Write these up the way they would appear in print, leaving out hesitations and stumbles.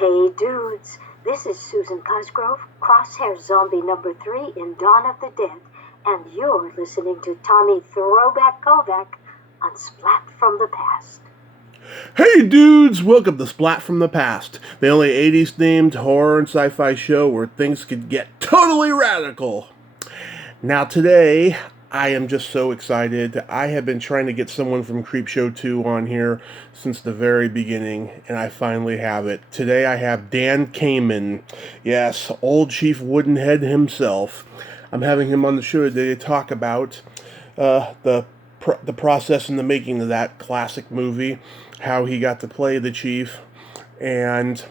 Hey dudes, this is Susan Cosgrove, Crosshair Zombie number 3 in Dawn of the Dead, and you're listening to Tommy Throwback Kovac on Splat from the Past. Hey dudes, welcome to Splat from the Past, the only 80s themed horror and sci-fi show where things could get totally radical. Now today, I am just so excited. I have been trying to get someone from Creepshow 2 on here since the very beginning, and I finally have it. Today I have Dan Kamin. Yes, old Chief Woodenhead himself. I'm having him on the show today to talk about the process and the making of that classic movie, how he got to play the chief, and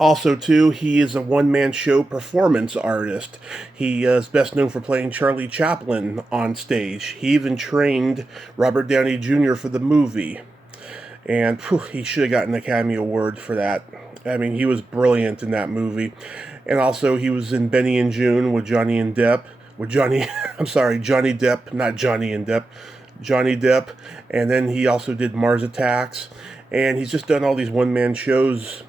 also, too, he is a one-man show performance artist. He is best known for playing Charlie Chaplin on stage. He even trained Robert Downey Jr. for the movie. And he should have gotten an Academy Award for that. I mean, he was brilliant in that movie. And also, he was in Benny and June with Johnny and Depp. Johnny Depp, not Johnny and Depp. Johnny Depp. And then he also did Mars Attacks. And he's just done all these one-man shows,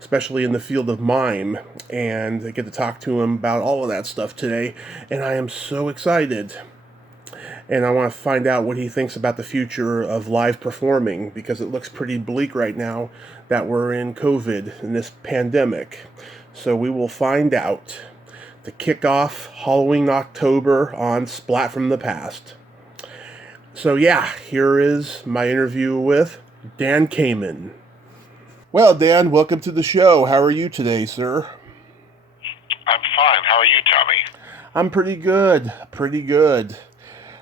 especially in the field of mime, and I get to talk to him about all of that stuff today, and I am so excited. And I want to find out what he thinks about the future of live performing, because it looks pretty bleak right now that we're in COVID, in this pandemic. So we will find out to kick off Halloween October on Splat from the Past. So yeah, here is my interview with Dan Kamin. Well, Dan, welcome to the show. How are you today, sir? I'm fine. How are you, Tommy? I'm pretty good.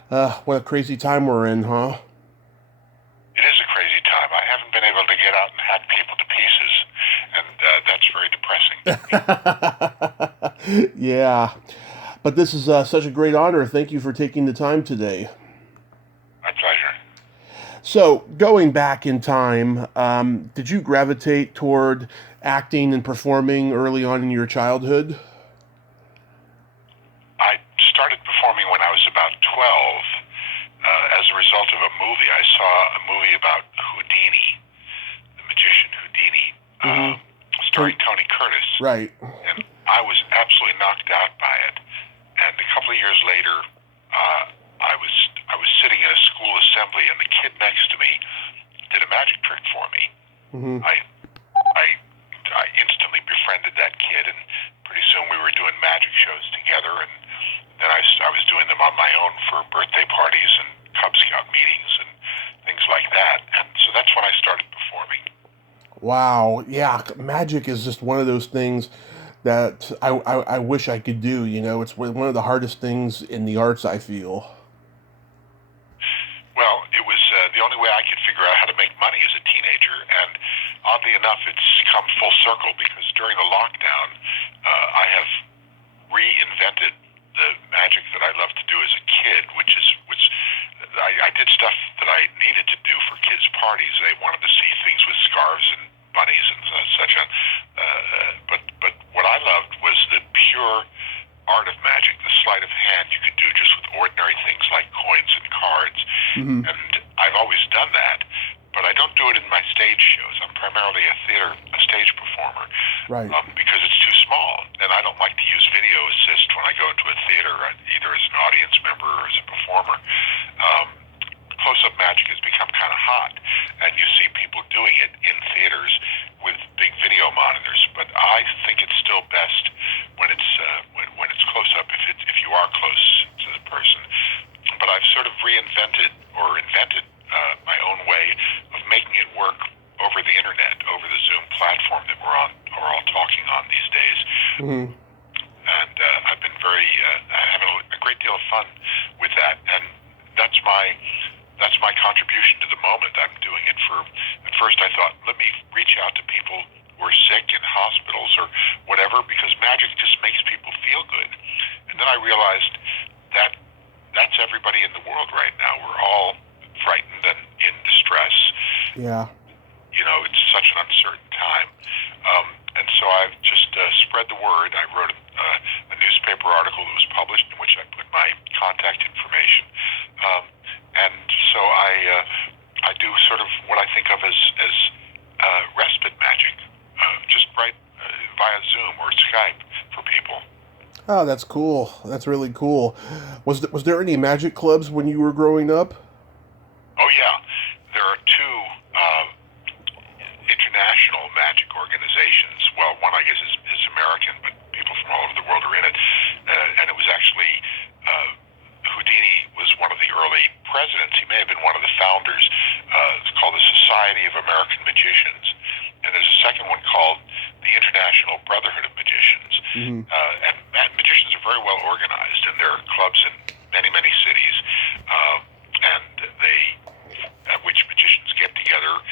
What a crazy time we're in, huh? It is a crazy time. I haven't been able to get out and hack people to pieces, and that's very depressing. Yeah. But this is such a great honor. Thank you for taking the time today. My pleasure. So, going back in time, did you gravitate toward acting and performing early on in your childhood? I started performing when I was about 12 as a result of a movie. I saw a movie about Houdini, the magician Houdini, starring Tony Curtis. Right. And I was absolutely knocked out by it. And a couple of years later, I was sitting in a school assembly, and the kid next to me did a magic trick for me. Mm-hmm. I instantly befriended that kid, and pretty soon we were doing magic shows together. And then I was doing them on my own for birthday parties and Cub Scout meetings and things like that. And so that's when I started performing. Wow. Yeah, magic is just one of those things that I wish I could do. You know, it's one of the hardest things in the arts, I feel. Well, it was the only way I could figure out how to make money as a teenager, and oddly enough, it's come full circle because during the lockdown, I have reinvented the magic that I loved to do as a kid, which I did stuff that I needed to do for kids' parties. They wanted to see things with scarves and bunnies and such on, but what I loved was the pure art of magic, the sleight of hand you could do just with ordinary things like coins and cards. Mm-hmm. And I've always done that, but I don't do it in my stage shows. I'm primarily a stage performer, Right. Because it's too small, and I don't like to use video assist when I go into a theater, either as an audience member or as a performer. Close-up magic has become kind of hot, and you see people doing it in theaters with big video monitors. But I think it's still best when it's close-up if you are close to the person. But I've sort of reinvented or invented my own way of making it work over the internet, over the Zoom platform that we're all talking on these days. Mm-hmm. And I've been having a great deal of fun with that, and that's my contribution to the moment. I'm doing it at first I thought, let me reach out to people who are sick in hospitals or whatever, because magic just makes people feel good. And then I realized that that's everybody in the world right now. We're all frightened and in distress. Yeah. You know, it's such an uncertain time. And so I've just spread the word. I wrote a newspaper article that was published in which I put my contact information. And so I do sort of what I think of as respite via Zoom or Skype for people. Oh, that's cool. That's really cool. Was there any magic clubs when you were growing up? Oh yeah, there are two international magic organizations. Well, one I guess is American, but people from all over the world are in it. And it was actually Houdini was one of the early presidents. He may have been one of the founders. It's called the Society of American Magicians. And there's a second one called the International Brotherhood of Magicians. Mm-hmm. And magicians are very well organized, and there are clubs in many, many cities, at which magicians get together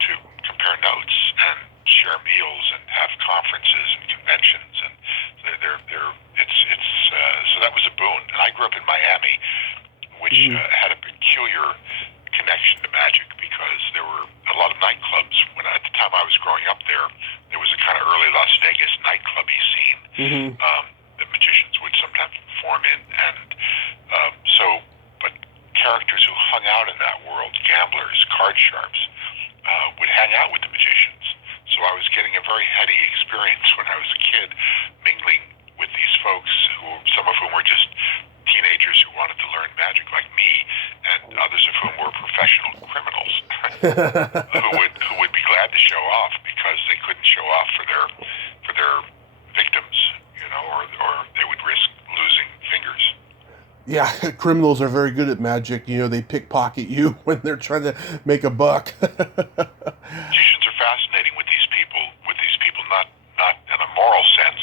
to compare notes and share meals and have conferences and conventions, and so that was a boon. And I grew up in Miami, which had a peculiar connection to magic because there were a lot of nightclubs. When at the time I was growing up there was a kind of early Las Vegas nightclubby scene that magicians would sometimes perform in, and but characters who hung out in that world, gamblers, card sharps, would hang out with the magicians. So I was getting a very heady experience when I was a kid, mingling with these folks, some of whom were just teenagers who wanted to learn magic like me, and others of whom were professional criminals who would be glad to show off because they couldn't show off for their victims, or they would risk losing fingers. Yeah, criminals are very good at magic. They pickpocket you when they're trying to make a buck. Magicians are fascinating with these people, not in a moral sense.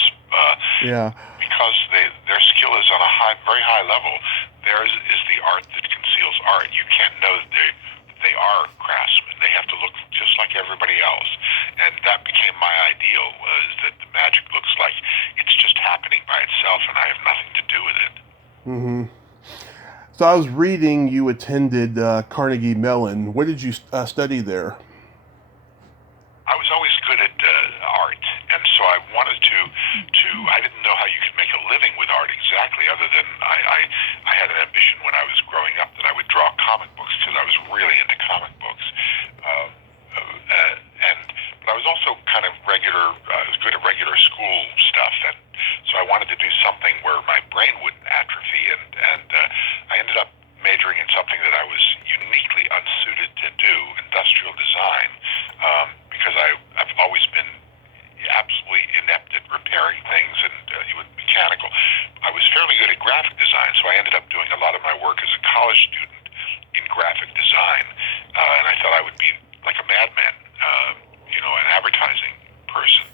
Yeah. Because their skill is on a very high level. Theirs is the art that conceals art. You can't know that they are craftsmen. They have to look just like everybody else. And that became my ideal, was that the magic looks like it's just happening by itself and I have nothing to do with it. Mm-hmm. So I was reading you attended Carnegie Mellon. What did you study there? I was always good at art, and so I wanted to. I didn't know how you could make a living with art exactly, other than I had an ambition when I was growing up that I would draw comic books because I was really into comic books, but I was also kind of I was good at regular school stuff, and so I wanted to do something where my brain wouldn't atrophy, and I ended up majoring in something that I was uniquely unsuited to do, industrial design, because I've always been absolutely inept at repairing things and with mechanical. I was fairly good at graphic design, so I ended up doing a lot of my work as a college student in graphic design, and I thought I would be like a madman, an advertising person.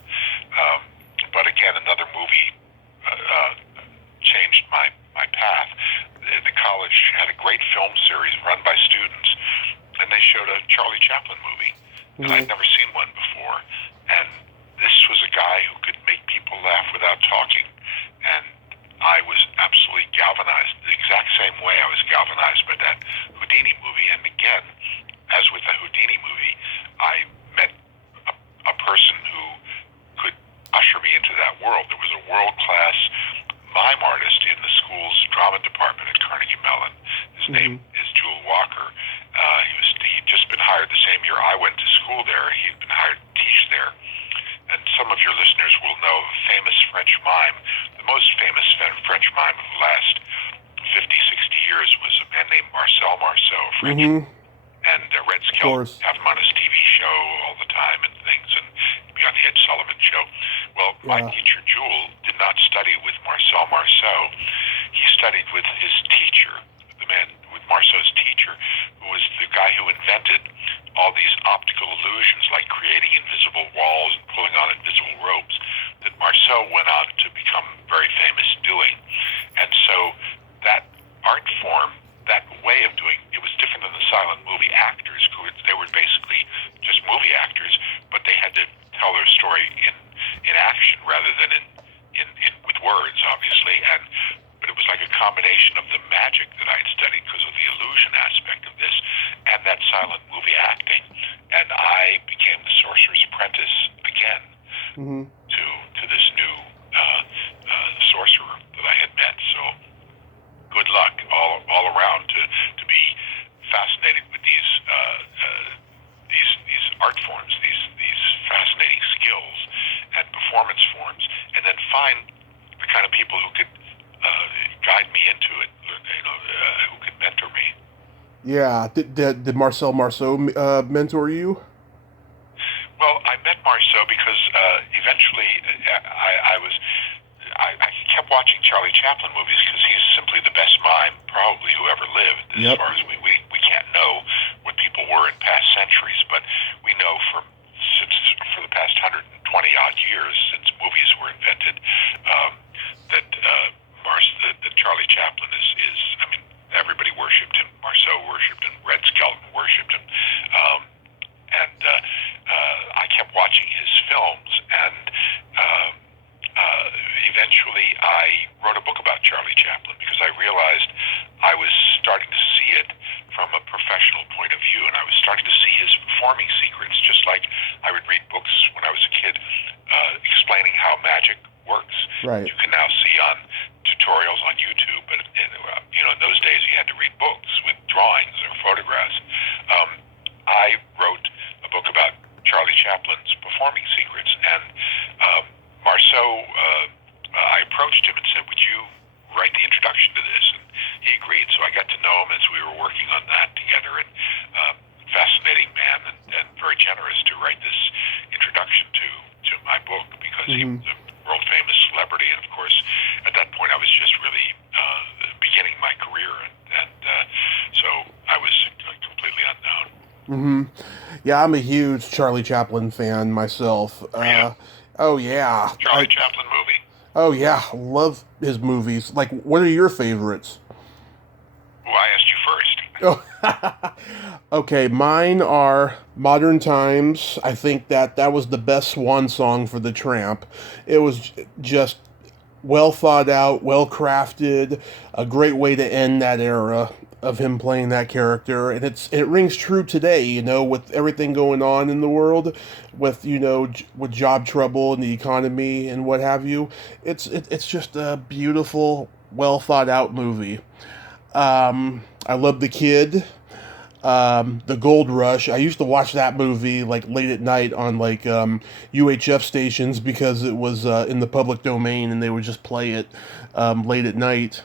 But again, another movie changed my path. The college had a great film series run by students, and they showed a Charlie Chaplin movie, and I'd never seen one before. And this was a guy who could make people laugh without talking, and I was absolutely galvanized the exact same way I was galvanized by that Houdini movie. And again, as with the Houdini movie, I met a person who could usher me into that world. There was a world-class mime artist in the school's drama department at Carnegie Mellon. His name is Jewel Walker. He'd just been hired the same year I went to school there. He'd been hired to teach there. And some of your listeners will know a famous French mime. The most famous French mime of the last 50, 60 years was a man named Marcel Marceau, French. And Red Skelton have him on his TV show all the time and things, and be on the Ed Sullivan show. Well, my teacher, Jewel, did not study with Marcel Marceau. He studied with his teacher, the man with Marceau's teacher, who was the guy who invented all these optical illusions, like creating invisible walls and pulling on invisible ropes, that Marceau went on to become very famous doing. And so that art form, that way of doing, it was different than the silent movie actors, who they were basically just movie actors, but they had to tell their story in action rather than in with words, obviously. But it was like a combination of the magic that I had studied because of the illusion aspect of this and that silent movie acting. And I became the sorcerer's apprentice again to this new sorcerer that I had met. So good luck all around to be fascinated with these art forms, these fascinating skills. And kind of people who could guide me into it, who could mentor me. Yeah. Did Marcel Marceau mentor you? Well, I met Marceau because eventually I kept watching Charlie Chaplin movies because he's simply the best mime probably who ever lived. Yep. As far as we can't know what people were in past centuries, but we know for the past 120 odd years since movies were invented that Charlie Chaplin is I mean, everybody worshipped him. Marceau worshipped him. Red Skelton worshipped him. I kept watching his films, and eventually I wrote a book about Charlie Chaplin because I realized I was starting to see it from a professional point of view, and I was starting to see his performing secrets, just like I would read books when I was a kid explaining how magic works. Right. You can now see on tutorials on YouTube, but in those days you had to read books with drawings or photographs. I wrote a book about Charlie Chaplin's performing secrets, and Marceau, I approached him and said, would you write the introduction to this? And he agreed, so I got to know him as we were working on that together, and fascinating man and very generous to write this introduction to my book because he was a world-famous celebrity, and of course, at that point I was just really beginning my career, and so I was completely unknown. Yeah, I'm a huge Charlie Chaplin fan myself. Oh yeah. Charlie Chaplin movie. Oh yeah, love his movies. Like, what are your favorites? Well, I asked you first. Oh, okay, mine are Modern Times. I think that was the best swan song for the Tramp. It was just well thought out, well crafted, a great way to end that era of him playing that character, and it rings true today, with everything going on in the world, with with job trouble and the economy and what have you. It's just a beautiful, well thought out movie. I love The Kid. The Gold Rush. I used to watch that movie like late at night on like UHF stations because it was in the public domain and they would just play it late at night.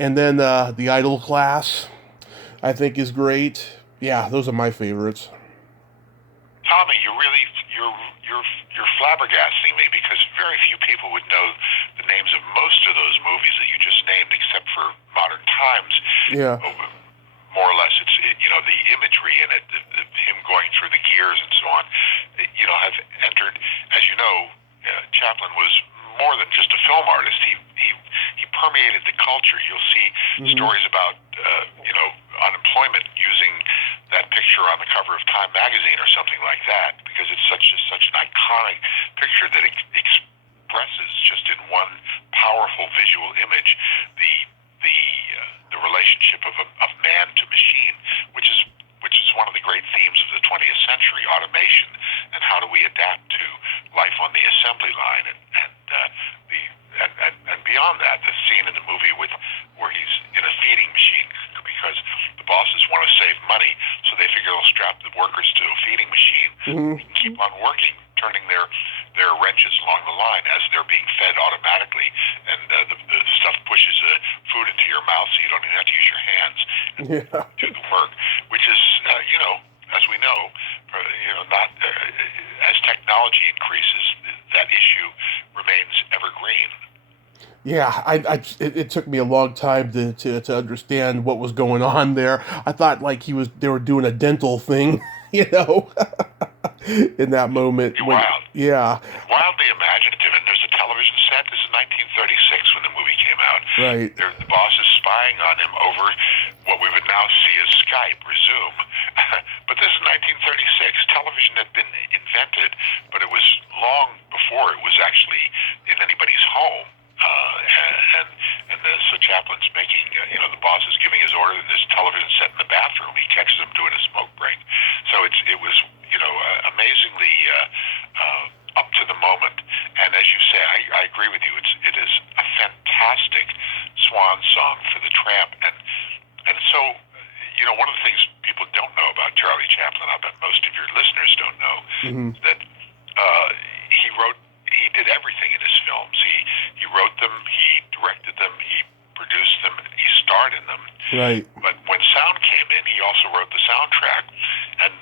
And then The Idol Class, I think, is great. Yeah, those are my favorites. Tommy, you're flabbergasting me because very few people would know the names of most of those movies that you just named, except for Modern Times. Yeah. More or less, it's the imagery in it, him going through the gears and so on, have entered. As you know, Chaplin was more than just a film artist. He permeated the culture. You'll see stories about unemployment using that picture on the cover of Time magazine or something like that because it's such an iconic picture that it expresses just in one powerful visual image the relationship of man to machine, which is one of the great themes of the 20th century, automation, and how do we adapt to life on the assembly line, and beyond that, the scene in the movie where he's in a feeding machine because the bosses want to save money, so they figure they'll strap the workers to a feeding machine and keep on working, turning their wrenches along the line as they're being fed automatically, and the stuff pushes food into your mouth so you don't even have to use your hands and do the work, which is, as we know, not as technology increases, that issue remains evergreen. Yeah, it took me a long time to understand what was going on there. I thought like they were doing a dental thing, in that moment. Wild. Yeah. Wildly imaginative, and there's a television set. This is 1936 when the movie came out. Right. The boss is spying on him over what we would now see as Skype or Zoom. But this is 1936. Television had been invented, but it was long before it was actually in anybody's home. So Chaplin's making, the boss is giving his order, and there's a television set in the bathroom. He catches him doing a smoke break. So it was, amazingly up to the moment. And as you say, I agree with you. It is a fantastic swan song for the Tramp. And so, one of the things people don't know about Charlie Chaplin, I bet most of your listeners don't know, that he did everything in his films. He Right. But when sound came in, he also wrote the soundtrack. And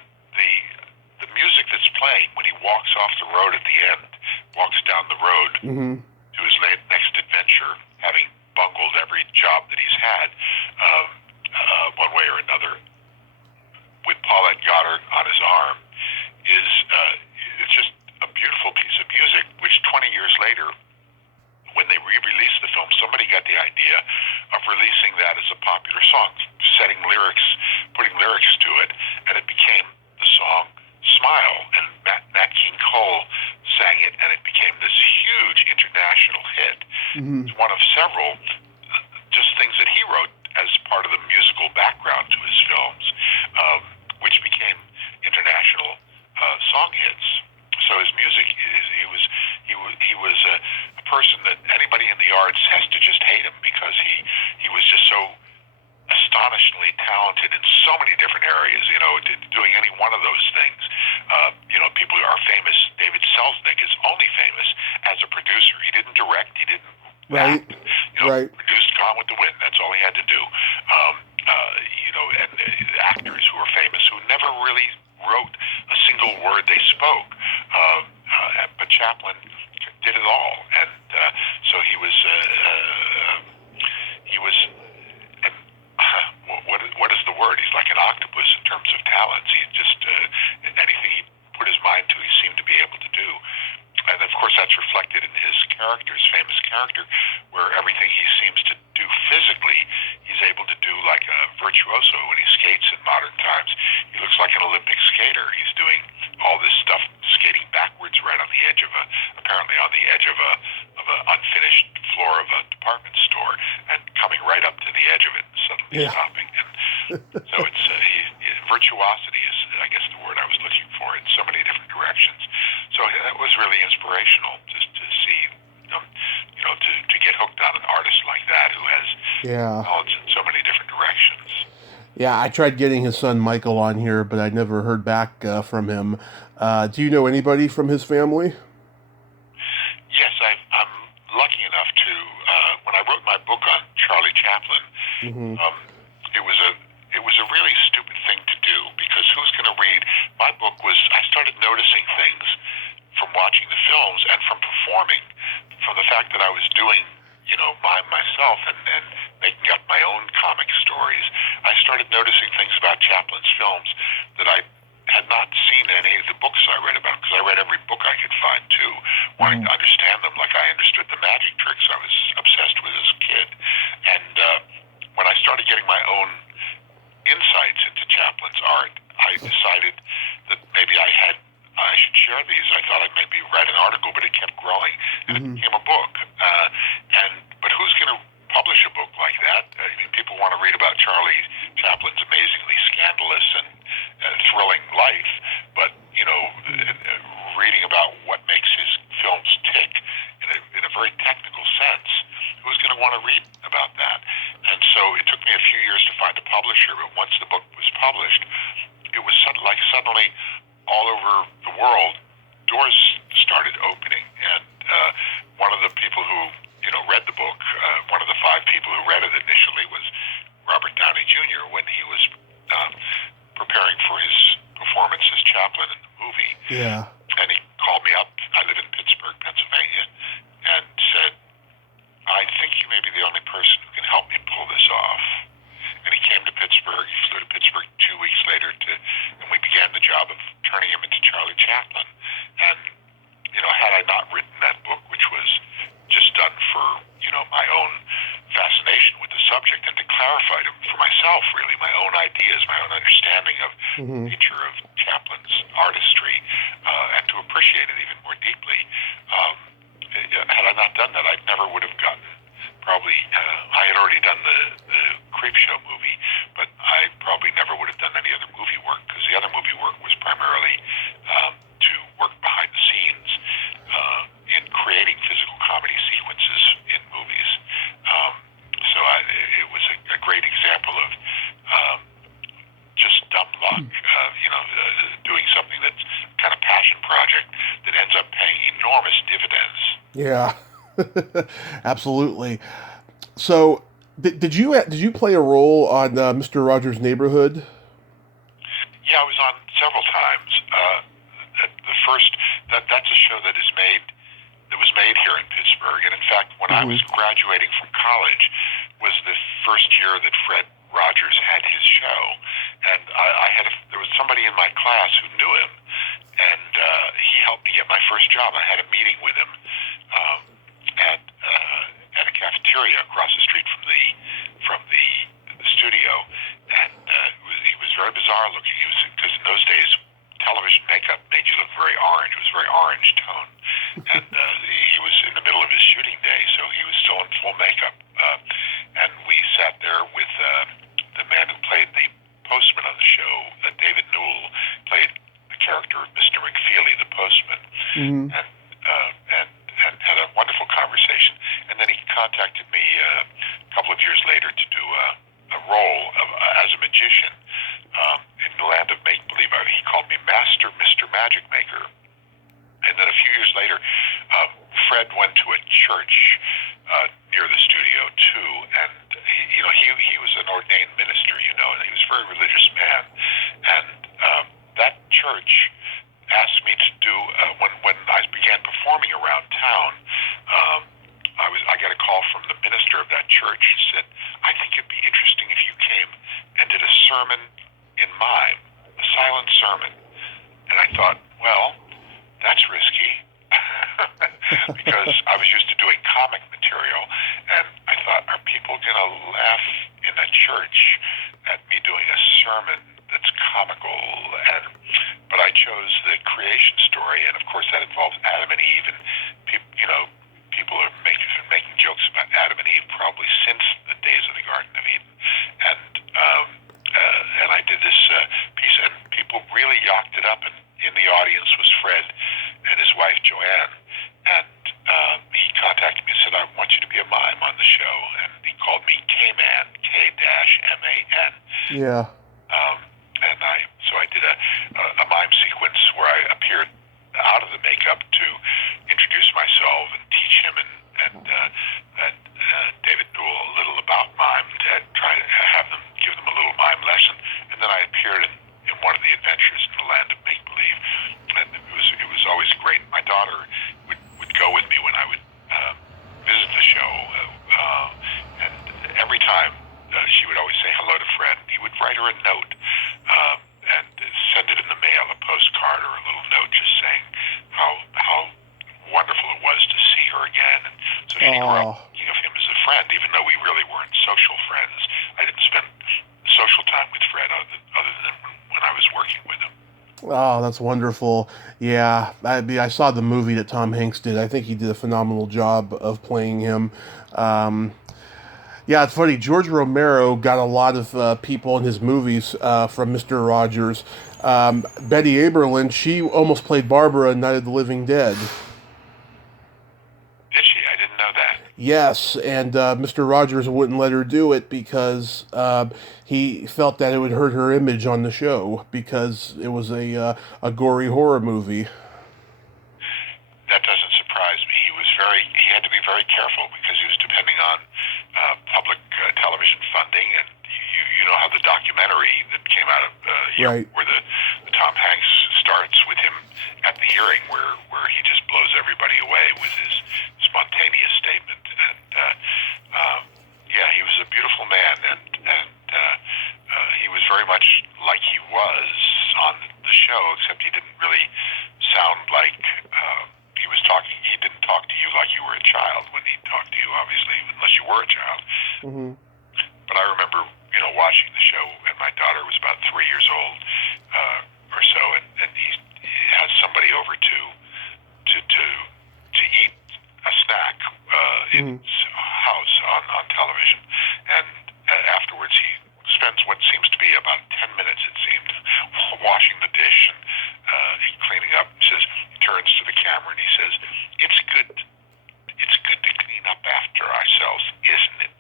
the music that's playing when he walks off the road at the end, walks down the road to his next adventure, having bungled every job that he's had, one way or another, with Paulette Goddard on his arm, is it's just a beautiful piece of music, which 20 years later, when they re-released the film, somebody got the idea of releasing that as a popular song, putting lyrics to it, and it became the song Smile, and Nat King Cole sang it, and it became this huge international hit. It's one of several just things that he wrote as part of the musical background to his films, which became international song hits. So his music, he was a person that anybody in the arts has to just hate him, because he was just so astonishingly talented in so many different areas, doing any one of those things. People are famous. David Selznick is only famous as a producer. He didn't direct. He didn't act. Produced Gone with the Wind. That's all he had to do. And actors who are famous who never really wrote a single word they spoke. But Chaplin did it all. And so he was what is the word? He's like an octopus in terms of talents. He just anything he put his mind to, he seemed to be able to do. And of course, that's reflected in his famous character, where everything he seems to do physically, he's able to do like a virtuoso when he skates in modern times. He looks like an Olympic skater. He's doing all this stuff, skating backwards right on the edge of apparently on the edge of a unfinished floor of a department store, and coming right up to the edge of it and suddenly stopping. And so it's virtuosity is, I guess, the word I was looking for, in so many different directions. So that was really inspirational, just to see, to get hooked on an artist like that who has knowledge in so many different directions. Yeah, I tried getting his son Michael on here, but I never heard back from him. Do you know anybody from his family? Yes, I'm lucky enough to, when I wrote my book on Charlie Chaplin, it was a really stupid thing to do, because who's going to read? My book I started noticing things from watching the films and from performing, from the fact that I was doing, mime myself and making up my own comic stories. I started noticing things about Chaplin's films that I had not seen in any of the books I read about, because I read every book I could find too, wanting to understand them like I understood the magic tricks I was obsessed with as a kid. And when I started getting my own insights into Chaplin's art, I decided that maybe I should share these. I thought I'd maybe write an article, but it kept growing, and it became a book. But who's going to publish a book like that? I mean, people want to read about Charlie Chaplin's amazingly scandalous and thrilling life, but reading about what makes his films tick in a very technical sense, who's going to want to read about that? And so it took me a few years to find a publisher, but once the book was published, it was suddenly all over the world, doors started opening. And one of the people who read the book, one of the 5 people who read it initially, was Robert Downey Jr. when he was preparing for his performance as Chaplin in the movie. Yeah. And he called me up. I live in Pittsburgh, Pennsylvania, and said, "I think you may be the only person who can help me pull this off." And he came to Pittsburgh. He flew to Pittsburgh 2 weeks later and we began the job of turning him into Charlie Chaplin. And had I not written that book, which was just done for my own fascination with the subject, and to clarify for myself, really, my own ideas, my own understanding of the nature of Chaplin's artistry, and to appreciate it even more deeply, had I not done that, I never would have gotten. Probably, I had already done the Creepshow movie, but I probably never would have done any other movie work, because the other movie work was primarily to work behind the scenes in creating physical comedy sequences in movies. So it was a great example of just dumb luck, doing something that's kind of passion project that ends up paying enormous dividends. Yeah. Absolutely. So Did you play a role on Mr. Rogers' Neighborhood? Yeah, I was on several times. The first that's a show that was made here in Pittsburgh, and in fact, when I was graduating from college, was the first year that Fred Rogers had his show, and there was somebody in my class who knew him, and he helped me get my first job. I had a meeting with him um, at a cafeteria across the street from the studio, and he was very bizarre looking. Because in those days, television makeup made you look very orange. It was very orange tone, and he was in the middle of his shooting day, so he was still in full makeup, and we sat there with the man who played the postman on the show, David Newell, played the character of Mr. McFeely, the postman, and had a wonderful conversation. And then he contacted me a couple of years later to do a role as a magician in the land of make-believe. He called me Master Mr. Magic Maker. And then a few years later, Fred went to a church near the studio too, and he was an ordained minister, and he was a very religious man. And that church asked me to do when I began performing around town. I got a call from the minister of that church who said, "I think it'd be interesting if you came and did a sermon in mime, a silent sermon." And I thought, well, that's risky because I was used to doing comic material, and I thought, are people going to laugh in a church at me doing a sermon that's comical? But I chose the creation story, and of course that involves Adam and Eve, and people are making jokes about Adam and Eve probably since the days of the Garden of Eden, and I did this piece, and people really yacked it up, and in the audience was Fred and his wife Joanne, and he contacted me and said, "I want you to be a mime on the show," and he called me K-Man, K-Man. Yeah. So I did a mime sequence where I appeared out of the makeup to introduce myself and teach him and David Newell a little about mime, to try to give them a little mime lesson. And then I appeared in one of the adventures in the land of make-believe, and it was always great. My daughter would go with me when I would visit the show, and every time she would always say hello to Fred. He would write her a note and send it in the mail, a postcard or a little note just saying how wonderful it was to see her again. And so she grew up thinking of him as a friend, even though we really weren't social friends. I didn't spend social time with Fred other than when I was working with him. Oh, that's wonderful. Yeah, I saw the movie that Tom Hanks did. I think he did a phenomenal job of playing him. Yeah, it's funny. George Romero got a lot of people in his movies from Mr. Rogers. Betty Aberlin, she almost played Barbara in Night of the Living Dead. Did she? I didn't know that. Yes, and Mr. Rogers wouldn't let her do it because he felt that it would hurt her image on the show because it was a gory horror movie. That doesn't surprise me. He had to be very careful because he was depending on public television funding, and you know how the documentary that came out of right. where the Tom Hanks starts with him at the hearing, where he just blows everybody away with his spontaneous statement, and yeah, he was a beautiful man, and he was very much like he was on the show, except he didn't really sound like he was talking. He didn't talk to you like you were a child when he talked to you, obviously, unless you were a child. Mm-hmm. But I remember, watching the show, and my daughter was about 3 years old or so, and he has somebody over to eat a snack in his house on television, and afterwards he spends what seems to be about 10 minutes, it seemed, washing the dish and cleaning up. He turns to the camera and he says, "It's good to clean up after ourselves, isn't it?"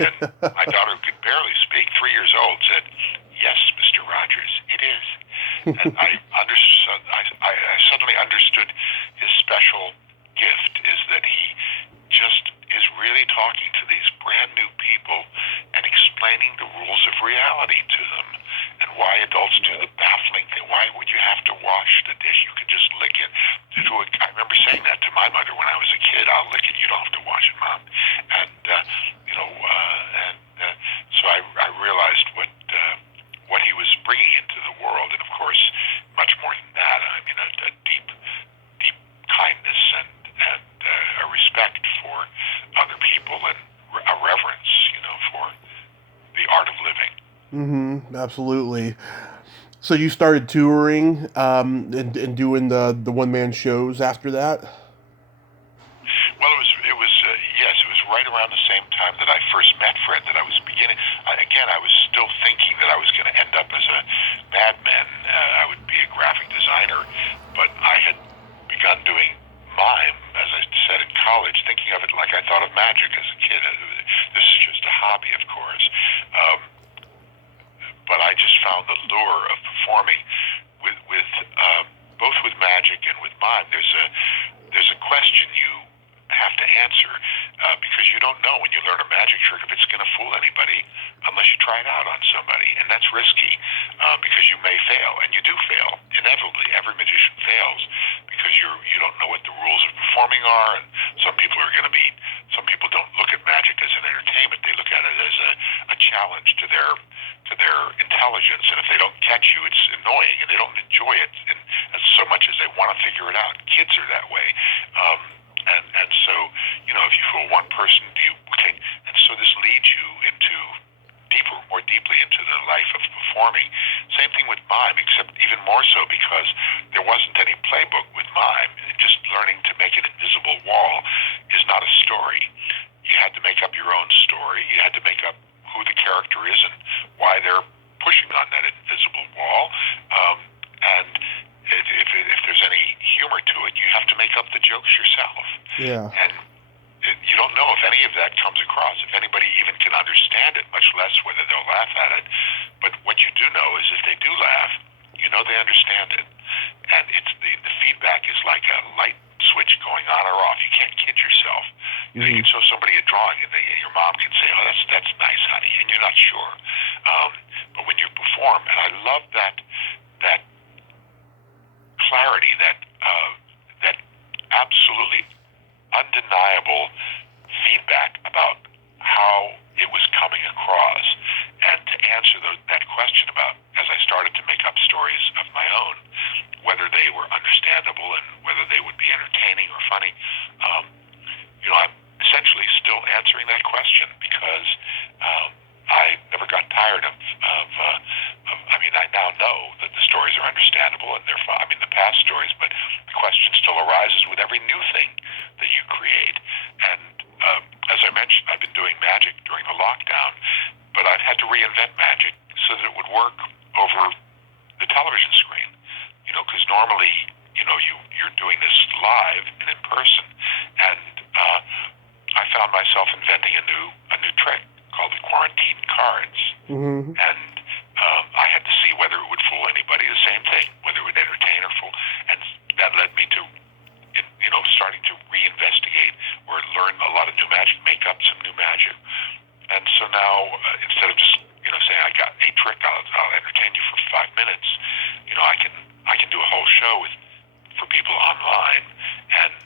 And my daughter, who could barely speak, 3 years old, said, "Yes, Mr. Rogers, it is." And I suddenly understood his special gift is that he just is really talking to these brand new people and explaining the rules of reality to them and why adults do the baffling thing. Why would you have to wash the dish? You could just lick it. I remember saying that to my mother when I was a kid. I'll lick it. You don't have to wash it, Mom. And, so I realized what he was bringing into the world, and of course, much more than that. I mean, a deep kindness and a respect for other people and a reverence, for the art of living. Mm-hmm. Absolutely. So you started touring and doing the one-man shows after that? Well, it was right around the same time that I first met Fred that I was beginning. I was still thinking that I was going to end up as a madman. I would be a graphic designer, but I had begun doing mime, as I said, in college, thinking of it like I thought of magic as a kid. This is just a hobby, of course. But I just found the lure of performing with both with magic and with mime. There's a question you have to answer because you don't know when you learn a magic trick if it's going to fool anybody unless you try it out on somebody, and that's risky because you may fail, and you do fail inevitably. Every magician fails because you don't know what the rules of performing are, and some people don't look at magic as an entertainment. They look at it as a challenge to their intelligence, and if they don't catch you, it's annoying, and they don't enjoy it as so much as they want to figure it out. Kids are that way. And so, if you fool one person, and so this leads you more deeply into the life of performing. Same thing with mime, except even more so because there wasn't any playbook with mime. Just learning to make an invisible wall is not a story. You had to make up your own story. You had to make up who the character is and why they're pushing on that invisible wall. And if there's any humor to it, you have to make up the jokes yourself. Yeah. And you don't know if any of that comes across, if anybody even can understand it, much less whether they'll laugh at it. But what you do know is if they do laugh, they understand it. And it's the feedback is like a light switch going on or off. You can't kid yourself. Mm-hmm. You can show somebody a drawing and your mom can say, "Oh, that's nice, honey," and you're not sure. But when you perform, and I love that clarity, that absolutely undeniable feedback about how it was coming across, and to answer that question about, as I started to make up stories of my own, whether they were understandable and whether they would be entertaining or funny. I'm essentially still answering that question because I never got tired of. I now know that the stories are understandable and they're fun. The past stories, but the question still arises with every new thing that you create. And as I mentioned, I've been doing magic during the lockdown, but I've had to reinvent magic so that it would work over the television screen. Because normally, you're doing this live and in person, and I found myself inventing a new trick called the quarantine cards. Mm-hmm. And I had to see whether it would fool anybody. The same thing, whether it would entertain or fool. And that led me to, starting to reinvestigate or learn a lot of new magic, make up some new magic. And so now, instead of just saying I got a trick, I'll entertain you for 5 minutes. I can do a whole show for people online. And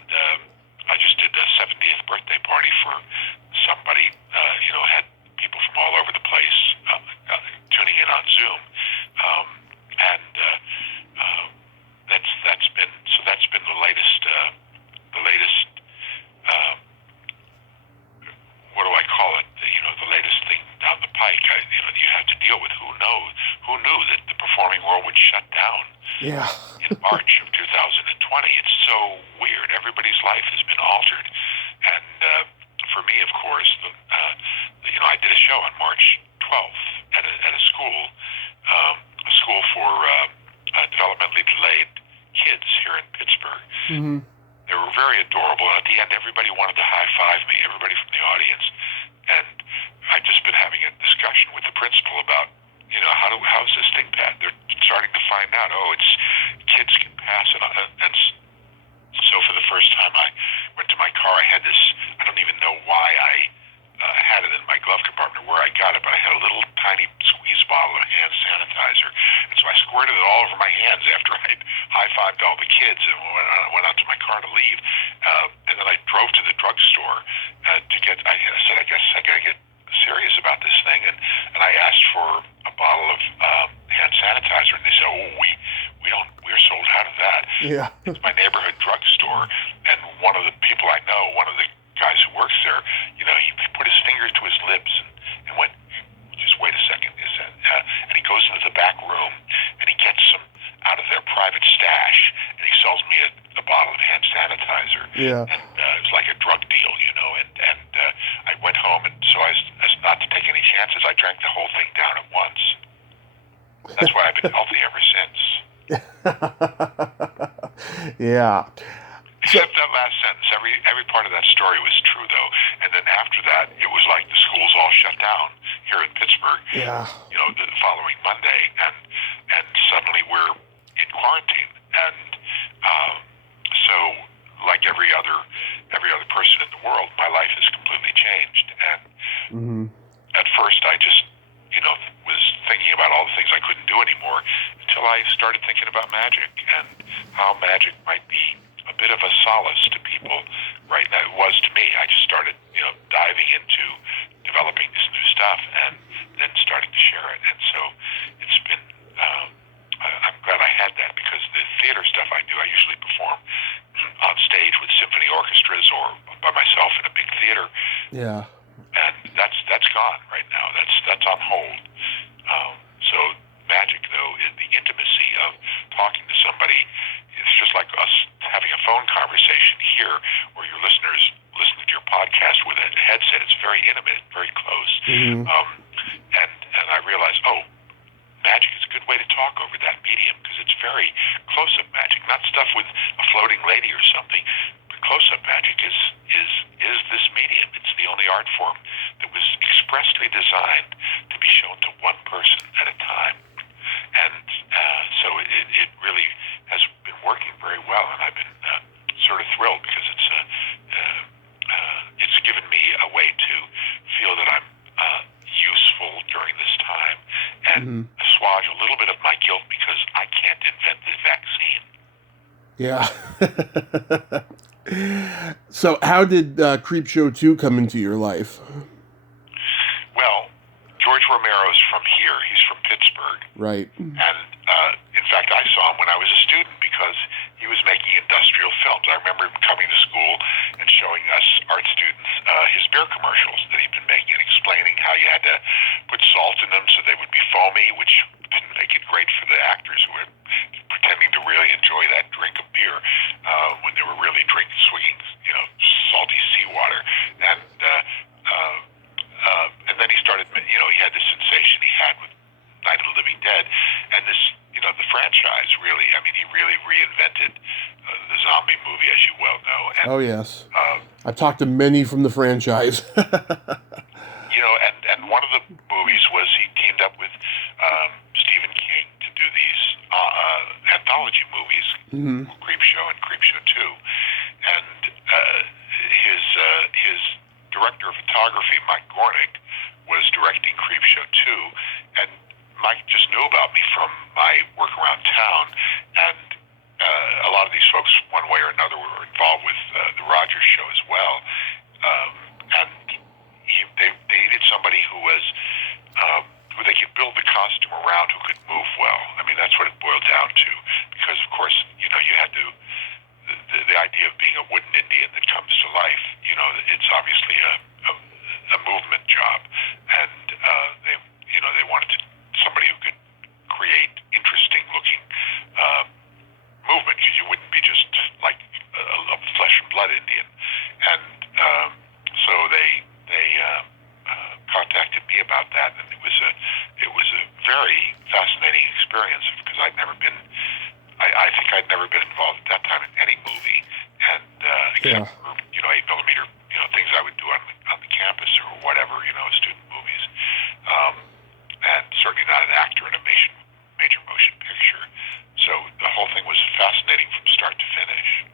I just did a 70th birthday party for somebody. Had people from all over the place tuning in on Zoom, and that's been the latest. What do I call it? The latest thing down the pike. You have to deal with who knew that the performing world would shut down. Yeah. In March of 2020. It's so weird. Everybody's life has been altered, and for me, of course, I did a show on March 12th at a school for developmentally delayed kids here in Pittsburgh. Mm-hmm. They were very adorable. At the end, everybody wanted to high-five me, everybody from the audience. And I've just been having a discussion with the principal about, how's this thing passed? They're starting to find out, it's kids can pass it. And so for the first time, I went to my car. I had this, I don't even know why I had it in high-fived all the kids and went out to my car to leave. And then I drove to the drugstore to get, I said, I guess I got to get serious about this thing. And I asked for a bottle of hand sanitizer, and they said, oh, we're sold out of that. Yeah. It's my neighborhood drugstore, and one of the people I know, one of the guys who works there, he put his finger to his lips and went, just wait a second, he said, and he goes into the back room and he gets some out of their private stash, and he sells me a bottle of hand sanitizer. Yeah. And it's like a drug deal, and I went home, and so as not to take any chances, I drank the whole thing down at once. That's why I've been healthy ever since. Yeah. Except that last sentence. Every part of that story was true, though. And then after that, it was like the schools all shut down here in Pittsburgh. Yeah. The following Monday, and suddenly we're in quarantine. And so, like every other person in the world, my life has completely changed. And at first, I just was thinking about all the things I couldn't do anymore until I started thinking about magic and how magic might be a bit of a solace to people right now. It was to me. I just started, diving into developing this new stuff and then starting to share it. And so it's been, I'm glad I had that, because the theater stuff I do, I usually perform on stage with symphony orchestras or by myself in a big theater. Yeah. And that's gone right now. That's on hold. So magic, though, is the intimacy of talking to somebody. It's just like us having a phone conversation here, where your listeners listen to your podcast with a headset. It's very intimate, very close. Mm-hmm. And I realized, magic is a good way to talk over that medium, because it's very close-up magic, not stuff with a floating lady or something. But close-up magic is this medium. It's the only art form that was expressly designed to be shown to one person at a time. And so it really has been working very well, and I've been sort of thrilled, because it's given me a way to feel that I'm useful during this time, and assuage a little bit of my guilt because I can't invent the vaccine. Yeah. So how did Creepshow 2 come into your life? Well, George Romero's from here. He's from Pittsburgh. Right. And in fact, I saw him when I was a student, because he was making industrial films. I remember him coming to school and showing us art students his beer commercials that he'd been making, and explaining how you had to put salt in them so they would be foamy, which didn't make it great for the actors who were pretending to really enjoy that drink of beer when they were really swigging, salty seawater. And then he started, he had this sensation he had with Night of the Living Dead, and this, the franchise really, he really reinvented the zombie movie, as you well know. And, oh, yes. I've talked to many from the franchise. And one of the movies was he teamed up with Stephen King to do these anthology movies, Creepshow and Creepshow 2. And his director of photography, Mike Gornick, was directing Creepshow 2, and Mike just knew about me from my work around town, and a lot of these folks, one way or another, were involved with the Rogers Show as well, and they needed somebody who was who they could build the costume around, who could move well. That's what it boiled down to, because of course, you had to. The idea of being a wooden Indian that comes to life, it's obviously a movement job, and they wanted somebody who could create interesting looking movement, because you wouldn't be just like a flesh and blood Indian. And so they contacted me about that, and it was a very fascinating experience, because I'd never been. I think I'd never been involved at that time in any movie, and except for 8mm, things I would do on the campus or whatever, student movies, and certainly not an actor in a major motion picture. So the whole thing was fascinating from start to finish.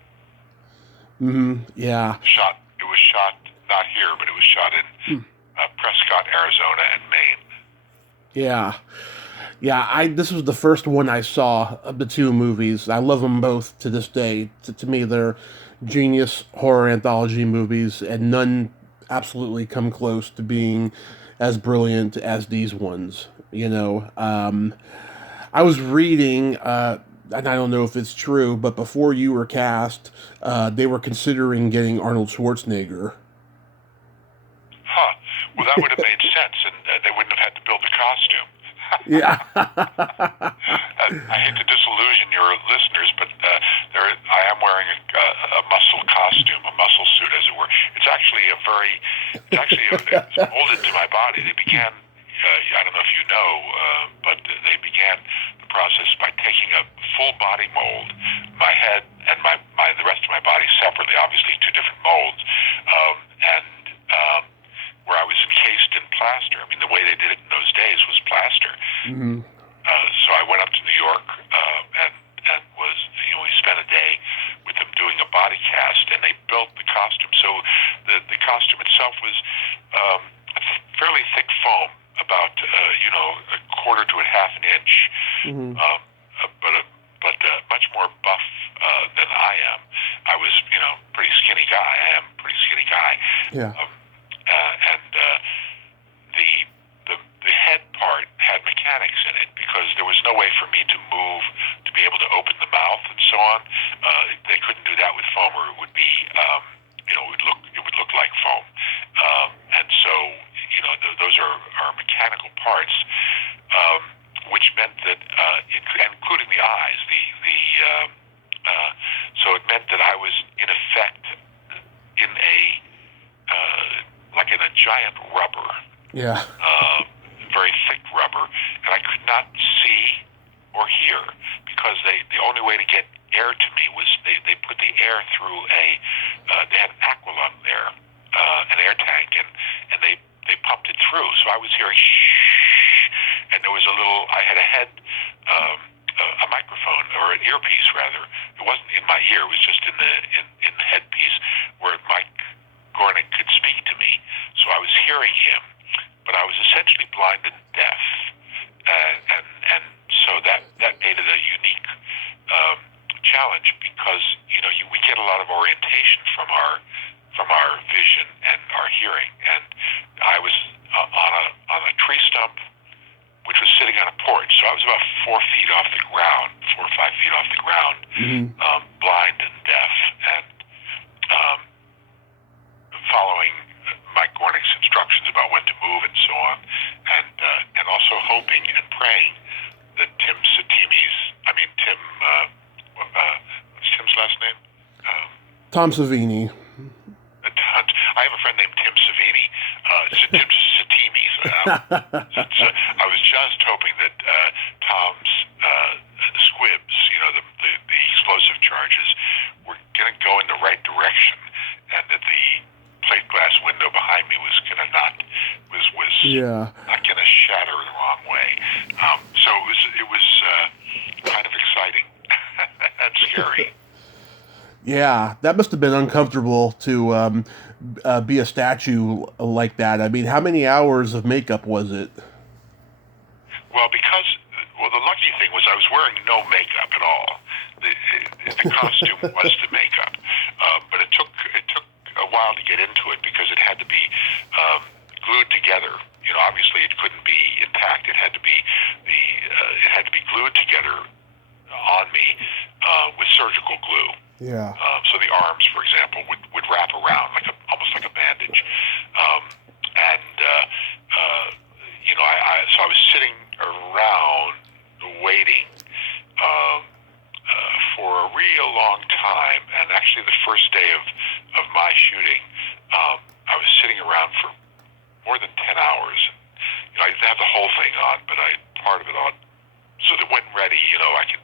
Yeah. It was shot not here, but it was shot in Prescott, Arizona, and Maine. Yeah. Yeah, this was the first one I saw of the two movies. I love them both to this day. To me, they're genius horror anthology movies, and none absolutely come close to being as brilliant as these ones. I was reading, and I don't know if it's true, but before you were cast, they were considering getting Arnold Schwarzenegger. Huh. Well, that would have made sense, and they wouldn't have had to build the costume. Yeah. I hate to disillusion your listeners, but I am wearing a muscle costume, a muscle suit, as it were. It's actually it's molded to my body. They began, I don't know if you know, but they began the process by taking a full body mold, my head and the rest of my body separately, obviously two different molds, and where I was encased in plaster. I mean, the way they did it in those days was plaster. Mm-hmm. So I went up to New York and was, we spent a day with them doing a body cast, and they built the costume. So the costume itself was a fairly thick foam, about a quarter to a half an inch, Mm-hmm. but much more buff than I am. I was, pretty skinny guy. I am a pretty skinny guy. Yeah. And the head part had mechanics in it because there was no way for me to move to be able to open the mouth and so on. They couldn't do that with foam, or it would be, it would look like foam. And so, those are mechanical parts, which meant that, including the eyes, so it meant that I was in effect in in a giant rubber. Yeah. Very thick rubber, and I could not see or hear because the only way to get air to me was they put the air through they had an aqualung there, an air tank, and they pumped it through. So I was hearing shh, and there was I had a head, a microphone, or an earpiece rather. It wasn't in my ear; it was just in the headpiece where Mike Gornick could speak to me. So I was hearing him, but I was essentially blind and deaf, and so that made it a unique challenge because we get a lot of orientation from our vision and our hearing, and I was on a tree stump which was sitting on a porch, so I was about 4 feet off the ground, 4 or 5 feet off the ground, Mm-hmm. blind and deaf, and following Mike Gornick's instructions about when to move and so on, and also hoping and praying that what's Tim's last name? Tom Savini. I have a friend named Tim Savini. Tim Satimi. So I was just hoping that Tom's squibs, the explosive charges, were going to go in the right direction, and that the plate glass window behind me was going to not going to shatter the wrong way. So it was kind of exciting and scary. Yeah, that must have been uncomfortable to be a statue like that. I mean, how many hours of makeup was it? Well, the lucky thing was I was wearing no makeup at all. The costume was the makeup, but it took a while to get into it because it had to be glued together. Obviously it couldn't be intact. It had to be glued together on me with surgical glue. Yeah. So the arms, for example, would wrap around almost like a bandage, so I was sitting around waiting for a real long time, and actually the first day of my shooting, I was sitting around for more than 10 hours. I didn't have the whole thing on, but I had part of it on, so that when ready, I could,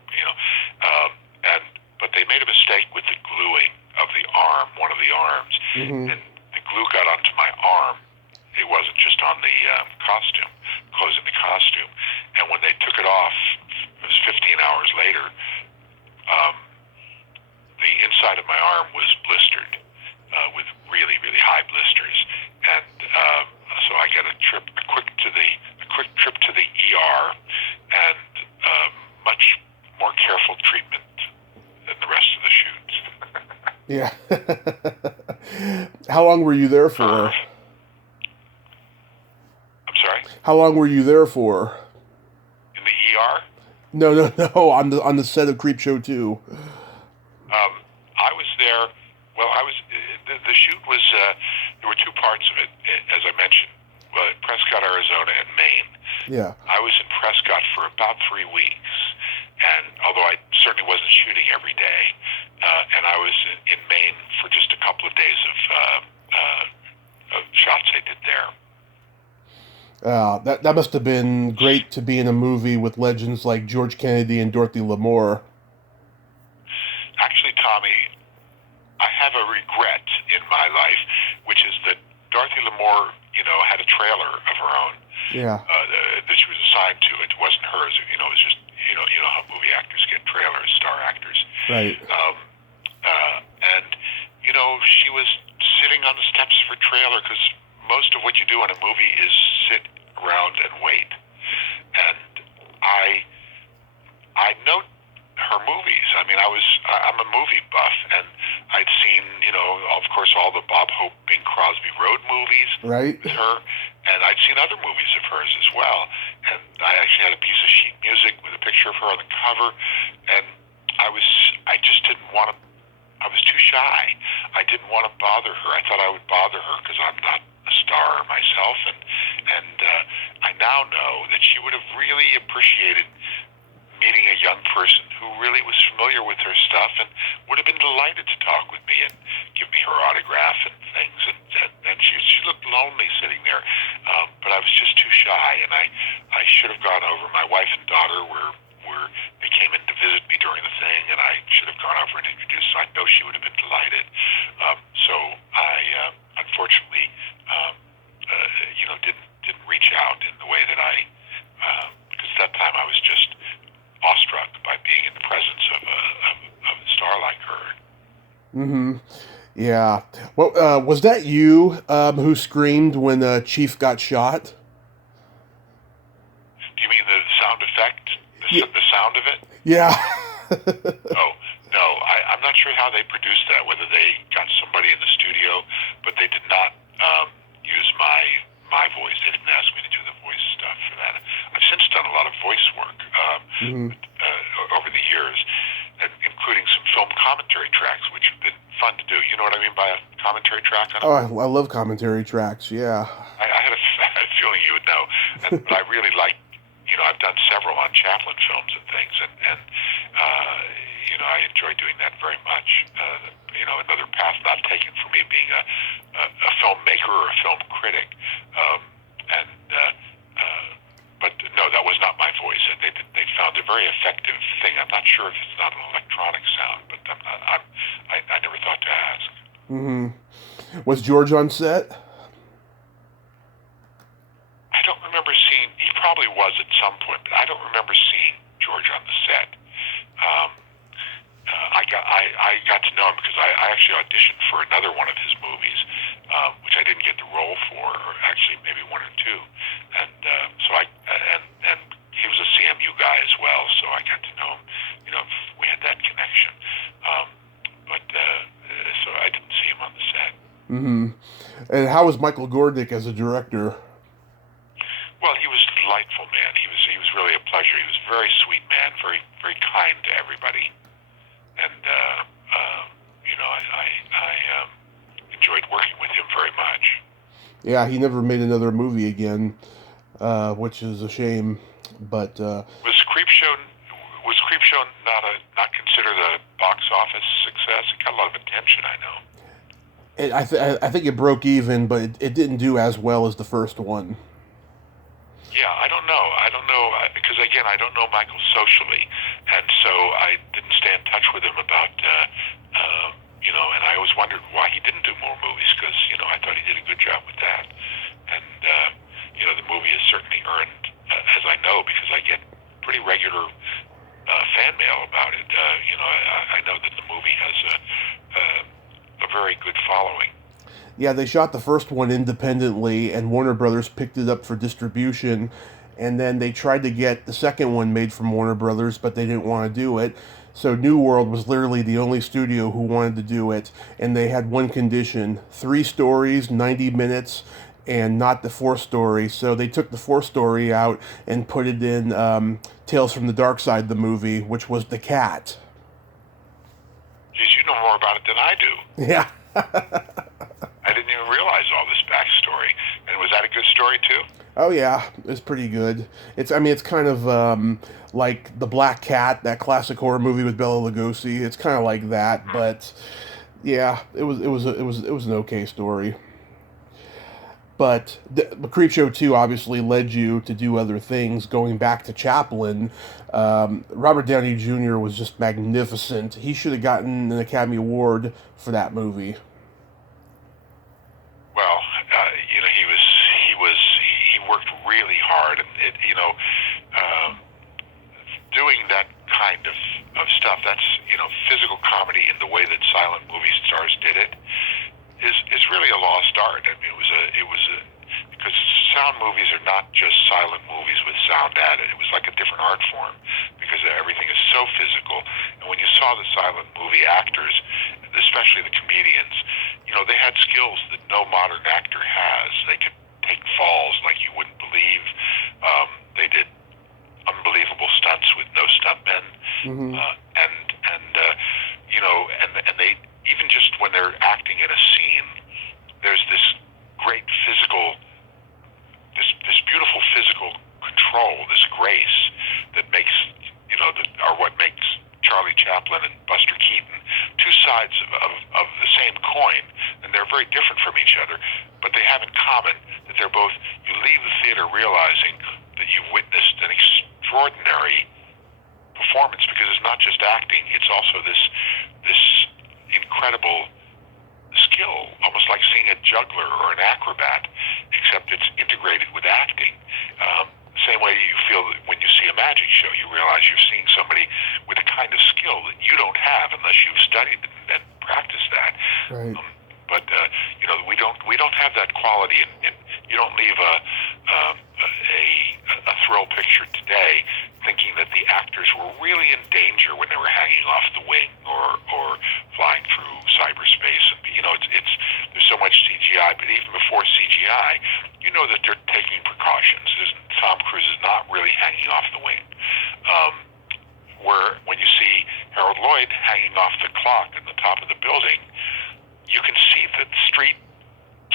but they made a mistake with the gluing of the arm, one of the arms, Mm-hmm. and the glue got onto my arm. It wasn't just on the costume, closing the costume. And when they took it off, it was 15 hours later, the inside of my arm was blistered with really, really high blisters. And so I got a quick trip to the ER, and Yeah. How long were you there for? I'm sorry? How long were you there for? In the ER? No, no, no. On the set of Creepshow 2. I was there. Well, I was. The shoot was. There were two parts of it, as I mentioned. Prescott, Arizona, and Maine. Yeah. I was in Prescott for about 3 weeks, and although I certainly wasn't shooting every day, and I was in Maine for just a couple of days of shots I did there. That must have been great to be in a movie with legends like George Kennedy and Dorothy Lamour. Actually, Tommy, I have a regret in my life, which is that Dorothy Lamour, had a trailer of her own. Yeah. That she was assigned to. It wasn't hers. It was just, how movie actors get trailers, star actors. Right. And, she was sitting on the steps of her trailer because most of what you do in a movie is sit around and wait. And I know her movies. I mean, I'm a movie buff, and I'd seen, of course, all the Bob Hope, Bing Crosby Road movies Right. with her, and I'd seen other movies of hers as well. And I actually had a piece of sheet music with a picture of her on the cover, and I just didn't want to. I was too shy. I didn't want to bother her. I thought I would bother her because I'm not a star myself, and I now know that she would have really appreciated meeting a young person who really was familiar with her stuff and would have been delighted to talk with me and give me her autograph and things. And she looked lonely sitting there, but I was just too shy, and I should have gone over. My wife and daughter they came in to visit me during the thing, and I should have gone over and introduced. So I know she would have been delighted. So I unfortunately didn't reach out in the way that because at that time I was just awestruck by being in the presence of a star like her. Mm-hmm. Yeah. Well, was that you who screamed when Chief got shot? Do you mean the sound effect? The sound of it? Yeah. Oh, no. I'm not sure how they produced that, whether they got somebody in the studio, but they did not use my voice. They didn't ask me to do the voice stuff for that. I've since done a lot of voice work over the years, including some film commentary tracks, which have been fun to do. You know what I mean by a commentary track? Oh, I love commentary tracks. Yeah. I had a feeling you would know, but I really like. I've done several on Chaplin films and things, and I enjoy doing that very much. Another path not taken for me being a filmmaker or a film critic, but no, that was not my voice. They found a very effective thing. I'm not sure if it's not an electronic sound, but I never thought to ask. Mm-hmm. Was George on set? I don't remember seeing. He probably was at some point, but I don't remember seeing George on the set. I got to know him because I actually auditioned for another one of his movies, which I didn't get the role for, or actually maybe one or two. And so and he was a CMU guy as well, so I got to know him. We had that connection. But so I didn't see him on the set. Mm-hmm. And how was Michael Gordnick as a director? Well, he was a delightful man. He was really a pleasure. He was a very sweet man, very very kind to everybody, and I enjoyed working with him very much. Yeah, he never made another movie again, which is a shame. But was Creepshow not considered a box office success? It got a lot of attention, I know. I think it broke even, but it didn't do as well as the first one. Yeah, I don't know because again, I don't know Michael socially, and so I didn't stay in touch with him about and I always wondered why he didn't do more movies because I thought he did a good job with that, and the movie has certainly earned, as I know because I get pretty regular fan mail about it. I know that the movie has a very good following. Yeah, they shot the first one independently, and Warner Brothers picked it up for distribution, and then they tried to get the second one made from Warner Brothers, but they didn't want to do it. So New World was literally the only studio who wanted to do it, and they had one condition: 3 stories, 90 minutes, and not the 4th story. So they took the 4th story out and put it in Tales from the Dark Side, the movie, which was the cat. Geez, you know more about it than I do. Yeah. I didn't even realize all this backstory. And was that a good story too? Oh yeah, it's pretty good. It's kind of like The Black Cat, that classic horror movie with Bela Lugosi. It's kind of like that, but yeah, it was an okay story. But the Creepshow 2 obviously led you to do other things. Going back to Chaplin, Robert Downey Jr. was just magnificent. He should have gotten an Academy Award for that movie. Well, he worked really hard, and doing that kind of stuff. That's physical comedy in the way that silent movie stars did it is really a lost art. I mean, it was because sound movies are not just silent movies with sound added. It was like a different art form because everything is so physical. And when you saw the silent movie actors, especially the comedians, they had skills that no modern actor has. They could take falls like you wouldn't believe. They did unbelievable stunts with no stuntmen, Mm-hmm. and they even just when they're acting in a scene, there's this great physical, this beautiful physical control, this grace that makes what makes Charlie Chaplin and Buster Keaton two sides of the same coin, and they're very different from each other, but they have in common that they're both. You leave the theater realizing that you've witnessed an extraordinary performance because it's not just acting; it's also this incredible skill, almost like seeing a juggler or an acrobat, except it's integrated with acting. Same way you feel that when you see a magic show, you realize you're seeing somebody with a kind of skill that you don't have unless you've studied and practiced that. Right. But we don't have that quality, and you don't leave a thrill picture today thinking that the actors were really in danger when they were hanging off the wing or flying through cyberspace. And it's there's so much CGI, but even before CGI, you know that they're taking precautions. Tom Cruise is not really hanging off the wing. Where when you see Harold Lloyd hanging off the clock at the top of the building, you can see the street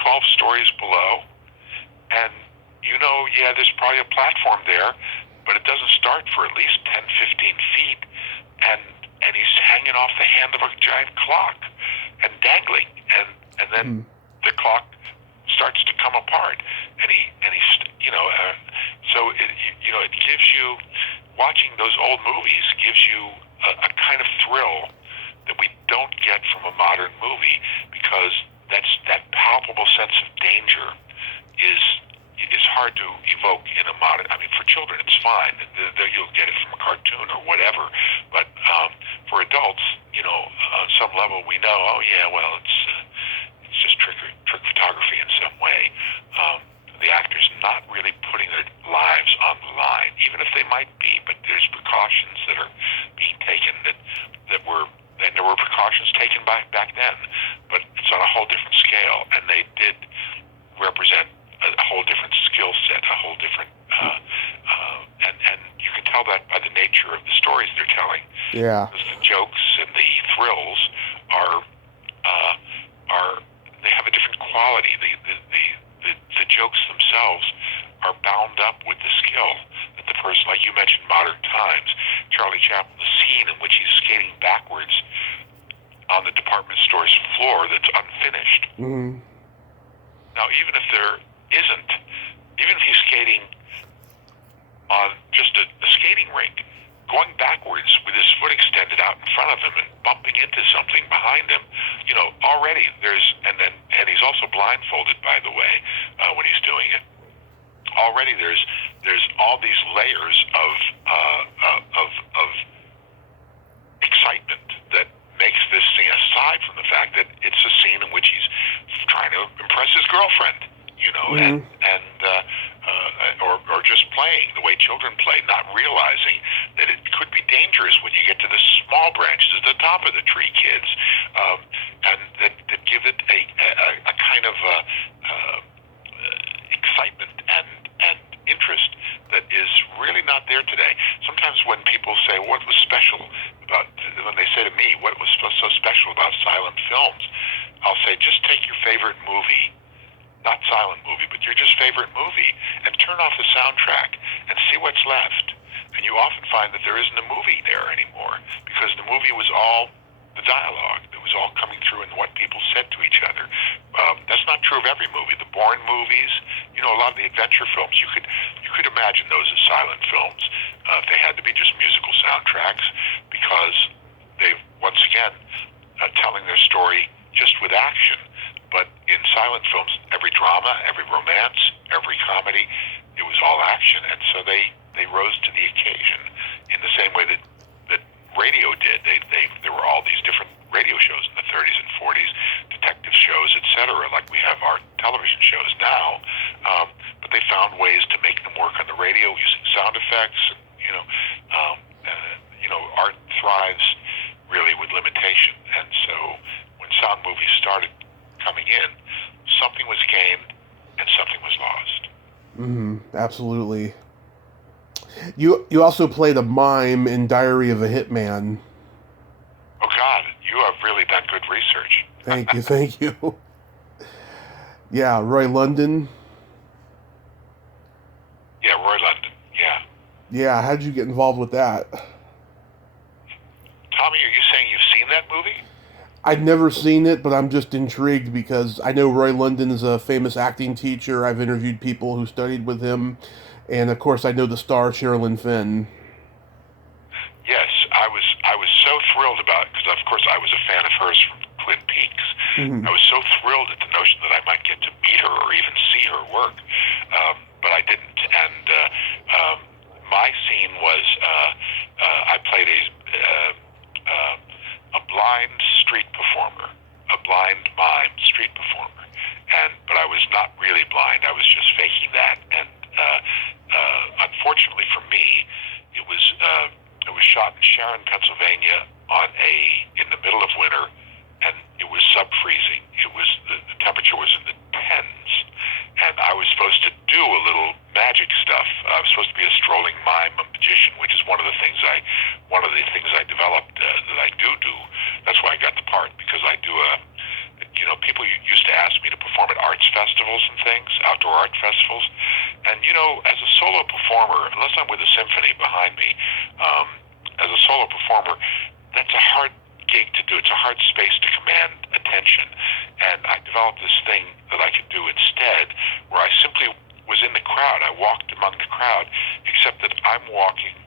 12 stories below, and there's probably a platform there, but it doesn't start for at least 10, 15 feet, and he's hanging off the hand of a giant clock and dangling, and then the clock starts to come apart, and so it gives you, watching those old movies gives you a kind of thrill that we don't get from a modern movie, because that palpable sense of danger is hard to evoke in a modern. I mean, for children it's fine; you'll get it from a cartoon or whatever. But for adults, on some level, we know. Oh yeah, well, it's just trick photography in some way. The actors not really putting their lives on the line, even if they might be. But there's precautions that are being taken that were. And there were precautions taken back then, but it's on a whole different scale, and they did represent a whole different skill set, a whole different, and you can tell that by the nature of the stories they're telling. Yeah. Because the jokes and the thrills are they have a different quality. The jokes themselves are bound up with the skill that the person, like you mentioned, Modern Times, Charlie Chaplin, the scene in which he's skating backwards on the department store's floor that's unfinished. Mm-hmm. Now, even if he's skating on just a skating rink, going backwards with his foot extended out in front of him and bumping into something behind him, already and he's also blindfolded, by the way, when he's doing it. Already there's all these layers of excitement that makes this scene, aside from the fact that it's a scene in which he's trying to impress his girlfriend, Mm-hmm. or just playing the way children play, not realizing that it could be be dangerous when you get to the small branches at the top of the tree, kids, and that give it a kind of excitement and interest that is really not there today. Sometimes when people say, what was special about, when they say to me, what was so special about silent films, I'll say, just take your favorite movie, not silent movie, but your just favorite movie, and turn off the soundtrack and see what's left. And you often find that there isn't a movie there anymore, because the movie was all the dialogue. It was all coming through in what people said to each other. That's not true of every movie. The Bourne movies, a lot of the adventure films, you could imagine those as silent films. They had to be just musical soundtracks, because they've, once again, telling their story just with action. But in silent films, every drama, every romance, every comedy, it was all action. And so they rose to the occasion in the same way that radio did. There were all these different radio shows in the 30s and 40s, detective shows, etc., like we have our television shows now. But they found ways to make them work on the radio using sound effects. Art thrives really with limitation. And so when sound movies started coming in, something was gained and something was lost. Absolutely. You also played a mime in Diary of a Hitman. Oh God, you have really done good research. Thank you. Yeah, Roy London. Yeah, Roy London, yeah. Yeah, how'd you get involved with that? Tommy, are you saying you've seen that movie? I've never seen it, but I'm just intrigued because I know Roy London is a famous acting teacher. I've interviewed people who studied with him. And, of course, I know the star, Sherilyn Fenn. Yes, I was so thrilled about it, because, of course, I was a fan of hers from Twin Peaks. I was so thrilled at the notion that I might get to meet her or even see her work, but I didn't. And my scene was I played a blind street performer, a blind mime street performer, but I was not really blind. I was just faking that. And unfortunately for me, it was shot in Sharon, Pennsylvania, in the middle of winter, and it was sub-freezing. It was the temperature was in the tens, and I was supposed to do a little magic stuff. I was supposed to be a strolling mime, a magician, which is one of the things I developed that I do. That's why I got the part, because I do people used to ask me to perform at arts festivals and things, outdoor art festivals. And, as a solo performer, unless I'm with a symphony behind me, as a solo performer, that's a hard gig to do. It's a hard space to command attention. And I developed this thing that I could do instead, where I simply was in the crowd. I walked among the crowd, except that I'm walking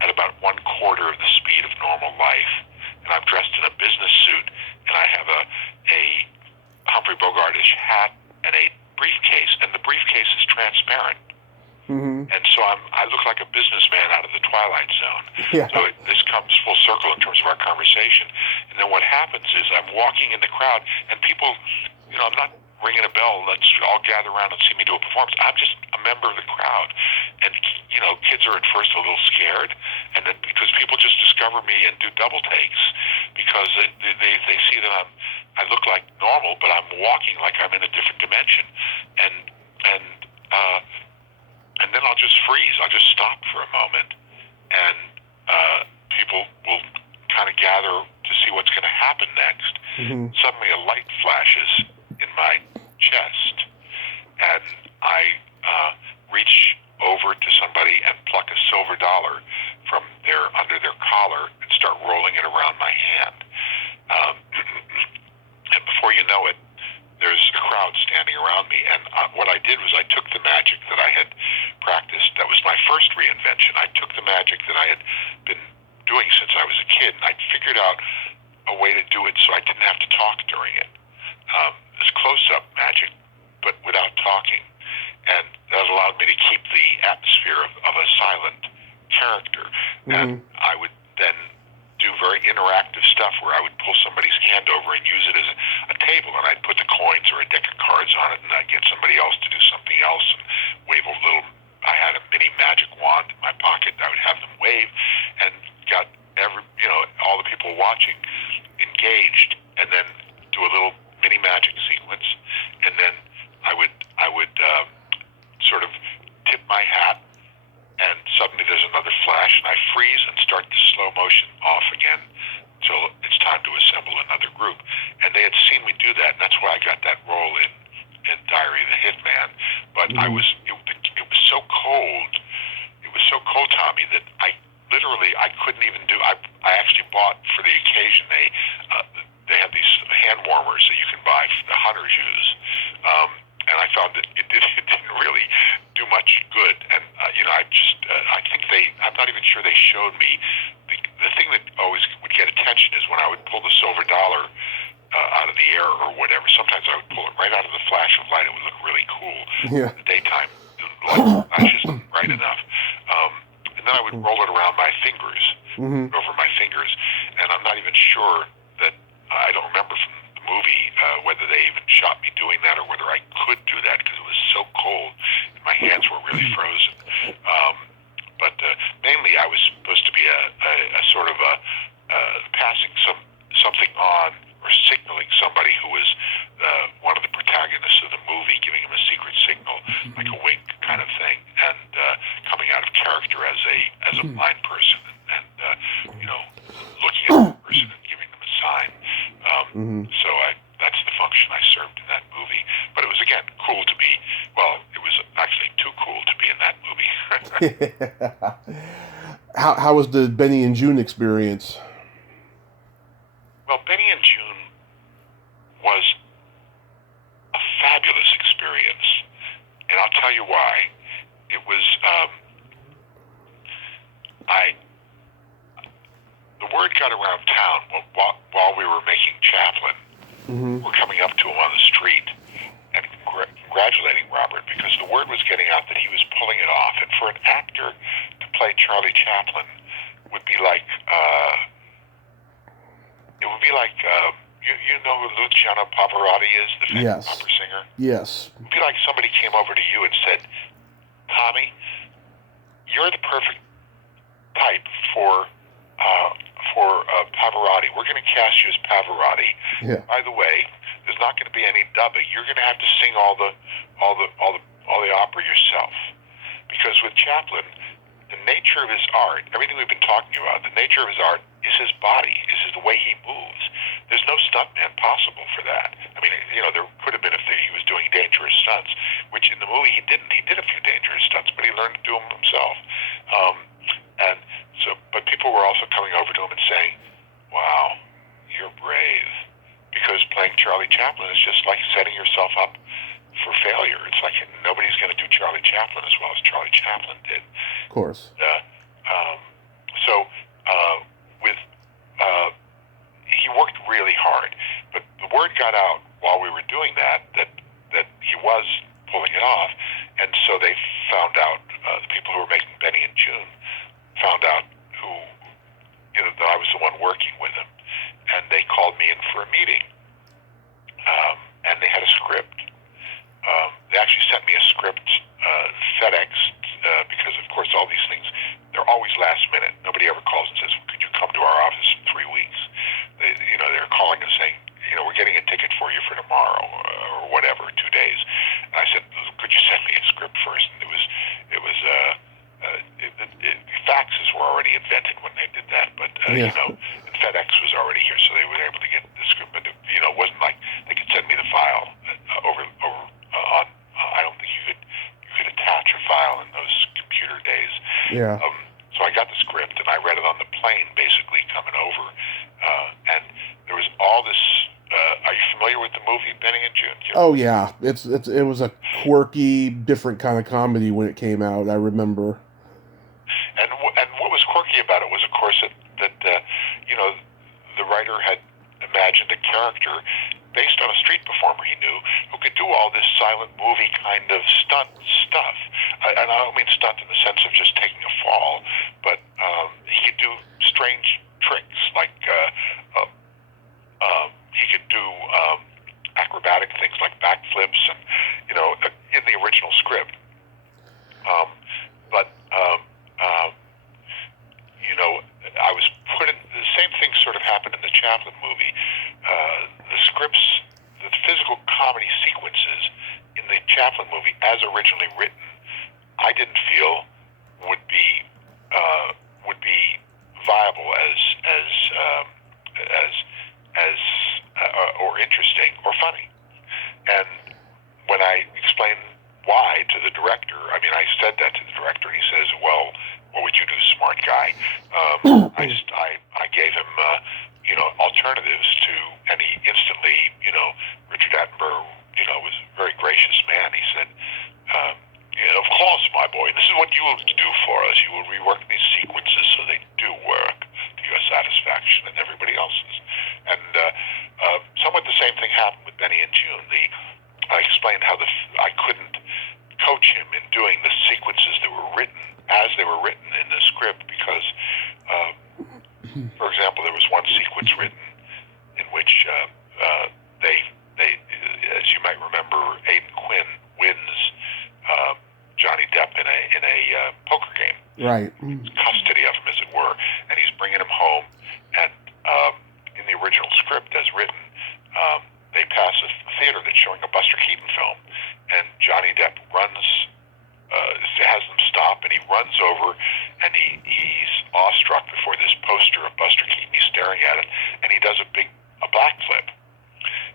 at about 1/4 of the speed of normal life. And I'm dressed in a business suit, and I have a Humphrey Bogart-ish hat and a briefcase, and the briefcase is transparent. And so I look like a businessman out of the Twilight Zone. Yeah. So this comes full circle in terms of our conversation. And then what happens is I'm walking in the crowd, and people, I'm not ringing a bell, let's all gather around and see me do a performance. I'm just a member of the crowd. And, kids are at first a little scared, and then because people just discover me and do double takes, because they see that I look like normal, but I'm walking like I'm in a different dimension. And then I'll just freeze. I'll just stop for a moment, and people will kind of gather to see what's going to happen next. Suddenly a light flashes in my chest, and I reach over to somebody and pluck a silver dollar from under their collar and start rolling it around my hand. And before you know it, there's a crowd standing around me. And what I did was I took the magic that I had practiced. That was my first reinvention. I took the magic that I had been doing since I was a kid, and I figured out a way to do it so I didn't have to talk during it. It's close-up magic, but without talking. And that allowed me to keep the atmosphere of a silent character. And I would then do very interactive stuff where I would pull somebody's hand over and use it as a table, and I'd put the coins or a deck of cards on it, and I'd get somebody else to do something else and wave a little. I had a mini magic wand in my pocket. I would have watching, engaged, and then do a little mini magic sequence, and then I would sort of tip my hat, and suddenly there's another flash, and I freeze and start the slow motion off again until it's time to assemble another group. And they had seen me do that, and that's why I got that role in Diary of the Hitman. But it was so cold. It was so cold, Tommy, that I couldn't even do. I actually bought for the occasion. They have these hand warmers that you can buy, the hunters use. And I found that it didn't really do much good. And I think I'm not even sure they showed me the thing that always would get attention is when I would pull the silver dollar out of the air or whatever. Sometimes I would pull it right out of the flash of light. It would look really cool in the daytime. The light flashes bright enough. And then I would roll it around my fingers, over my fingers. And I'm not even sure that I don't remember from the movie whether they even shot me doing that or whether I could do that because it was so cold and my hands were really frozen. But mainly I was supposed to be a sort of passing something on or signaling somebody who was one of the protagonists of the movie, giving him a secret signal, like a wink kind of thing, and coming out of character as a blind person and looking at the person and giving them a sign. So that's the function I served in that movie. But it was, again, cool to be, it was actually too cool to be in that movie. How was the Benny and June experience? Well, Benny and June was a fabulous experience, and I'll tell you why. It was, the word got around town while we were making Chaplin. We're coming up to him on the street and congratulating Robert because the word was getting out that he was pulling it off. And for an actor to play Charlie Chaplin would be like, you know who Luciano Pavarotti is, the famous opera singer? Yes. It would be like somebody came over to you and said, Tommy, you're the perfect type for Pavarotti. We're going to cast you as Pavarotti. Yeah. By the way, there's not going to be any dubbing. You're going to have to sing all the opera yourself. Because with Chaplin, the nature of his art, everything we've been talking about, the nature of his art is his body, is the way he moves. There's no stuntman possible for that. I mean, there could have been if he was doing dangerous stunts, which in the movie he didn't. He did a few dangerous stunts, but he learned to do them himself. But people were also coming over to him and saying, wow, you're brave. Because playing Charlie Chaplin is just like setting yourself up for failure. It's like nobody's going to do Charlie Chaplin as well as Charlie Chaplin did. Of course. He worked really hard. But the word got out while we were doing that he was pulling it off. And so they found out, the people who were making Benny and June found out that I was the one working with him. And they called me in for a meeting. And they had a script. They actually sent me a script, FedEx, because of course all these things, they're always last minute. Nobody ever calls and says, could you come to our office in 3 weeks? They're calling and saying, we're getting a ticket for you for tomorrow or whatever, 2 days. And I said, could you send me a script first? And faxes were already invented when they did that, but and FedEx was already here, so they were able to get the script. But it wasn't like they could send me the file over on. I don't think you could attach a file in those computer days. Yeah. So I got the script and I read it on the plane, basically coming over, and there was all this. Are you familiar with the movie Benny and June? Oh yeah, it was a quirky, different kind of comedy when it came out. I remember. And what was quirky about it was, of course, that the writer had imagined a character based on a street performer he knew who could do all this silent movie kind of stunt stuff. And I don't mean stunt in the sense of just taking a fall, but he could do strange tricks like he could do acrobatic things like backflips and in the original script. I was put in the same thing sort of happened in the Chaplin movie, the scripts, the physical comedy sequences in the Chaplin movie, as originally written, I didn't feel would be viable or interesting or funny. And when I explained why to the director, I mean, I said that to the director, and he says, "Well, what would you do, smart guy?" I gave him alternatives to, and he instantly, Richard Attenborough, was a very gracious man. He said, "Of course, my boy, this is what you will do for us. You will rework these sequences so they do work to your satisfaction and everybody else's." And somewhat the same thing happened with Benny and June. I explained how I couldn't coach him in doing the sequences that were written as they were written in the script because, for example, there was one sequence written in which they, as you might remember, Aidan Quinn wins Johnny Depp in a poker game. Right. Custody of him, as it were, and he's bringing him home. And in the original script, as written, they pass a theater that's showing a Buster Keaton film, and Johnny Depp has them stop, and he runs over, and he's awestruck before this poster of Buster Keaton. He's staring at it, and he does a backflip.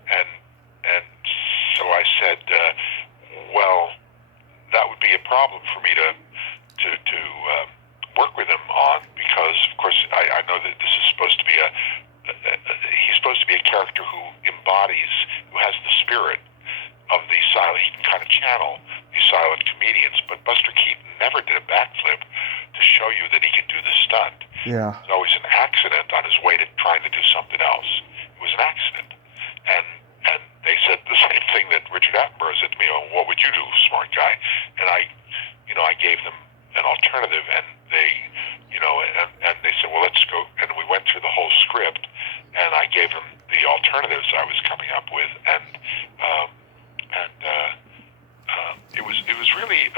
And so I said, well, that would be a problem for me to work with him on, because of course I know that this is supposed to be he's supposed to be a character who has the spirit of the silent. He can kind of channel these silent comedians, but Buster Keaton never did a backflip to show you that he can do the stunt. Yeah. It was always an accident on his way to trying to do something else. It was an accident. And they said the same thing that Richard Attenborough said to me, "Oh, what would you do, smart guy?" And I gave them an alternative, and they, and they said, "Well, let's go." And we went through the whole script, and I gave them the alternatives I was coming up with, and it was really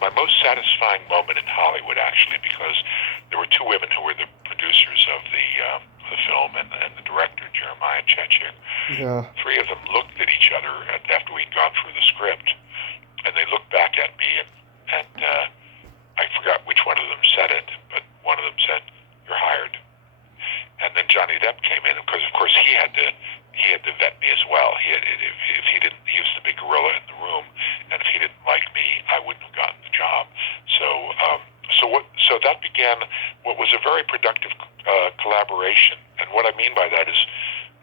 my most satisfying moment in Hollywood, actually, because there were two women who were the producers of the film and the director, Jeremiah Chechik. Yeah. Three of them looked at each other after we'd gone through the script, and they looked back at me, and I forgot which one of them said it, but one of them said, "You're hired." And then Johnny Depp came in, because of course he had to vet me as well. If he didn't, he was the big gorilla in the room, and if he didn't like me, I wouldn't have gotten the job. So that began what was a very productive collaboration. And what I mean by that is,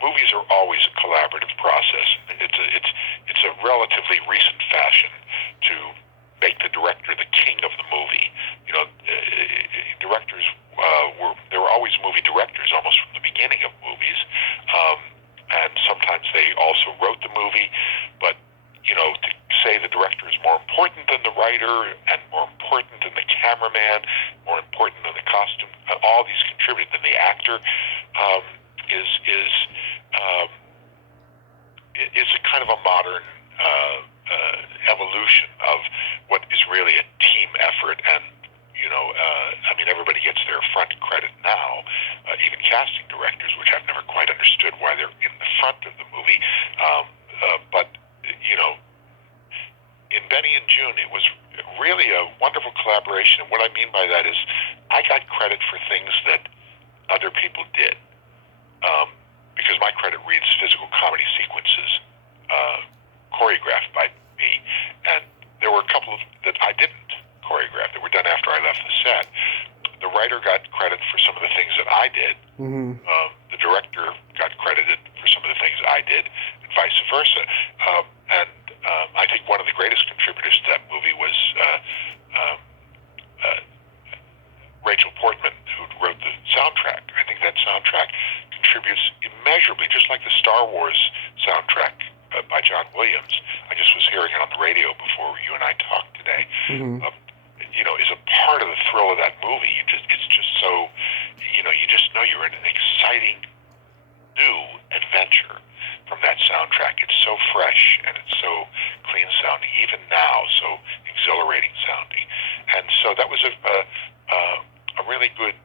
movies are always a collaborative process. It's a relatively recent fashion to make the director the king of the movie. Directors there were always movie directors almost from the beginning of movies, and sometimes they also wrote the movie. But to say the director is more important than the writer, and more important than the cameraman, more important than the costume, all these contribute than the actor, is a kind of a modern evolution of what is really a team effort. And everybody gets their front credit now, even casting directors, which I've never quite understood why they're in the front of the movie. But in Benny and June, it was really a wonderful collaboration. And what I mean by that is, I got credit for things that other people did, because my credit reads physical comedy sequences choreographed by me, and there were a couple that I didn't choreograph that were done after I left the set. The writer got credit for some of the things that I did. Mm-hmm. The director got credited for some of the things I did, and vice versa. I think one of the greatest contributors to that movie was Rachel Portman, who wrote the soundtrack. I think that soundtrack contributes immeasurably, just like the Star Wars soundtrack by John Williams. I just was hearing it on the radio before you and I talked today. Mm-hmm. Is a part of the thrill of that movie. It's just so, you just know you're in an exciting new adventure from that soundtrack. It's so fresh, and it's so clean sounding, even now, so exhilarating sounding. And so that was a really good,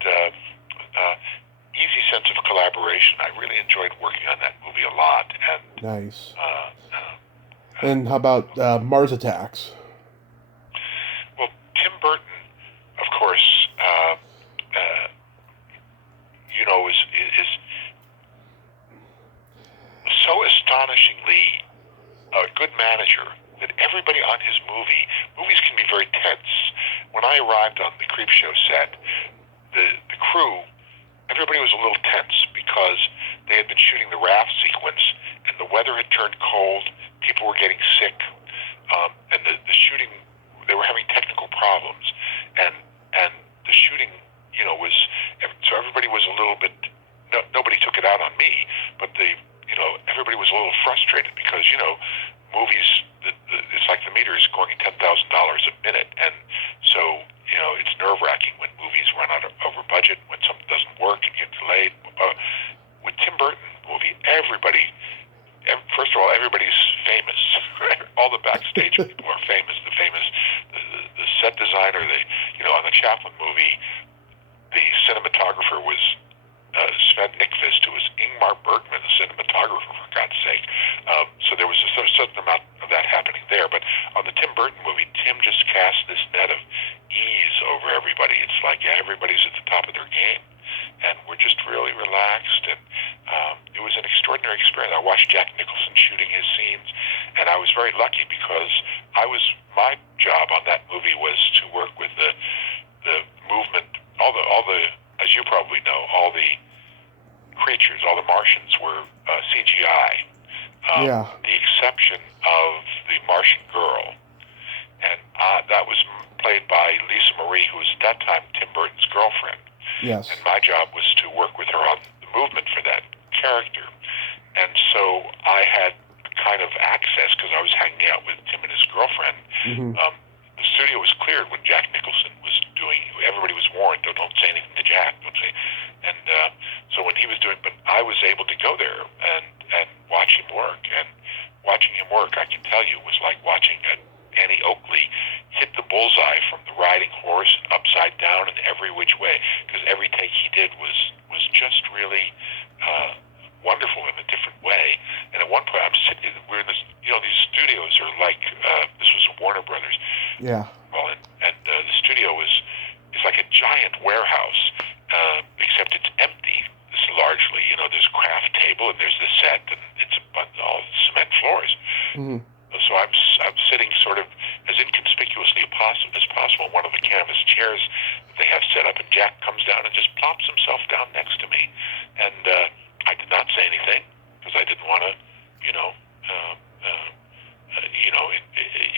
easy sense of collaboration collaboration. I really enjoyed working on that movie a lot. And Nice. And how about Mars Attacks? well, Tim Burton, of course, is so astonishingly a good manager that everybody on his movies can be very tense. When I arrived on the Creepshow set, the crew, everybody was a little tense because they had been shooting the raft sequence and the weather had turned cold, people were getting sick, and the shooting, they were having technical problems, and the shooting, was, so everybody was a little bit, nobody took it out on me, but everybody was a little frustrated because, movies, it's like the meter is going at $10,000 a minute, and so, it's nerve-wracking when movies run over budget, when something doesn't work and get delayed. With Tim Burton movie, first of all, everybody's famous. All the backstage people are famous. The set designer, on the Chaplin movie, the cinematographer was Sven Nykvist, who was Ingmar Bergman, the cinematographer, for God's sake. So there was a certain amount of that happening there. But on the Tim Burton movie, Tim just cast this net of ease over everybody. It's like everybody's at the top of their game. And we're just really relaxed. And it was an extraordinary experience. I watched Jack Nicholson shooting his scenes. And I was very lucky because my job on that movie was to work with the movement, all the as you probably know, all the creatures, all the Martians were CGI. The exception of the Martian girl. And that was played by Lisa Marie, who was at that time Tim Burton's girlfriend. Yes. And my job was to work with her on the movement for that character. And so I had kind of access, because I was hanging out with Tim and his girlfriend. Mm-hmm. The studio was cleared when Jack Nicholson was doing, everybody was warned, don't say anything to Jack, don't say. And so when he was doing, but I was able to go there and watch him work. And watching him work, I can tell you, was like watching Annie Oakley hit the bullseye from the riding horse and upside down and every which way, because every take he did was just really wonderful in a different way. And at one point, I'm sitting, we're in this, these studios are like, this was Warner Brothers. Yeah. Well, and the studio is like a giant warehouse, except it's empty. It's largely, there's a craft table and there's the set and it's all cement floors. Mm-hmm. So I'm sitting sort of as inconspicuously as possible in one of the canvas chairs that they have set up, and Jack comes down and just plops himself down next to me, and I did not say anything because I didn't want to,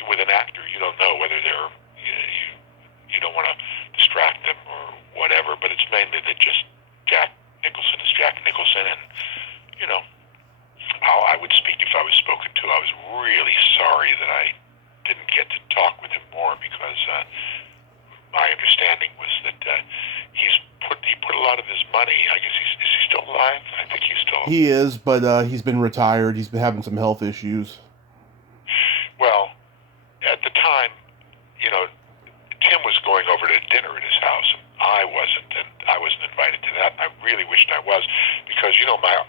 with an actor you don't know whether they're you don't want to distract them or whatever, but it's mainly that just Jack Nicholson is Jack Nicholson, and how I would speak if I was spoken to. I was really sorry that I didn't get to talk with him more, because my understanding was that he put a lot of his money. I guess is he still alive? I think he's still. He is, but he's been retired. He's been having some health issues. Well, at the time, Tim was going over to dinner at his house, and I wasn't invited to that. I really wished I was, because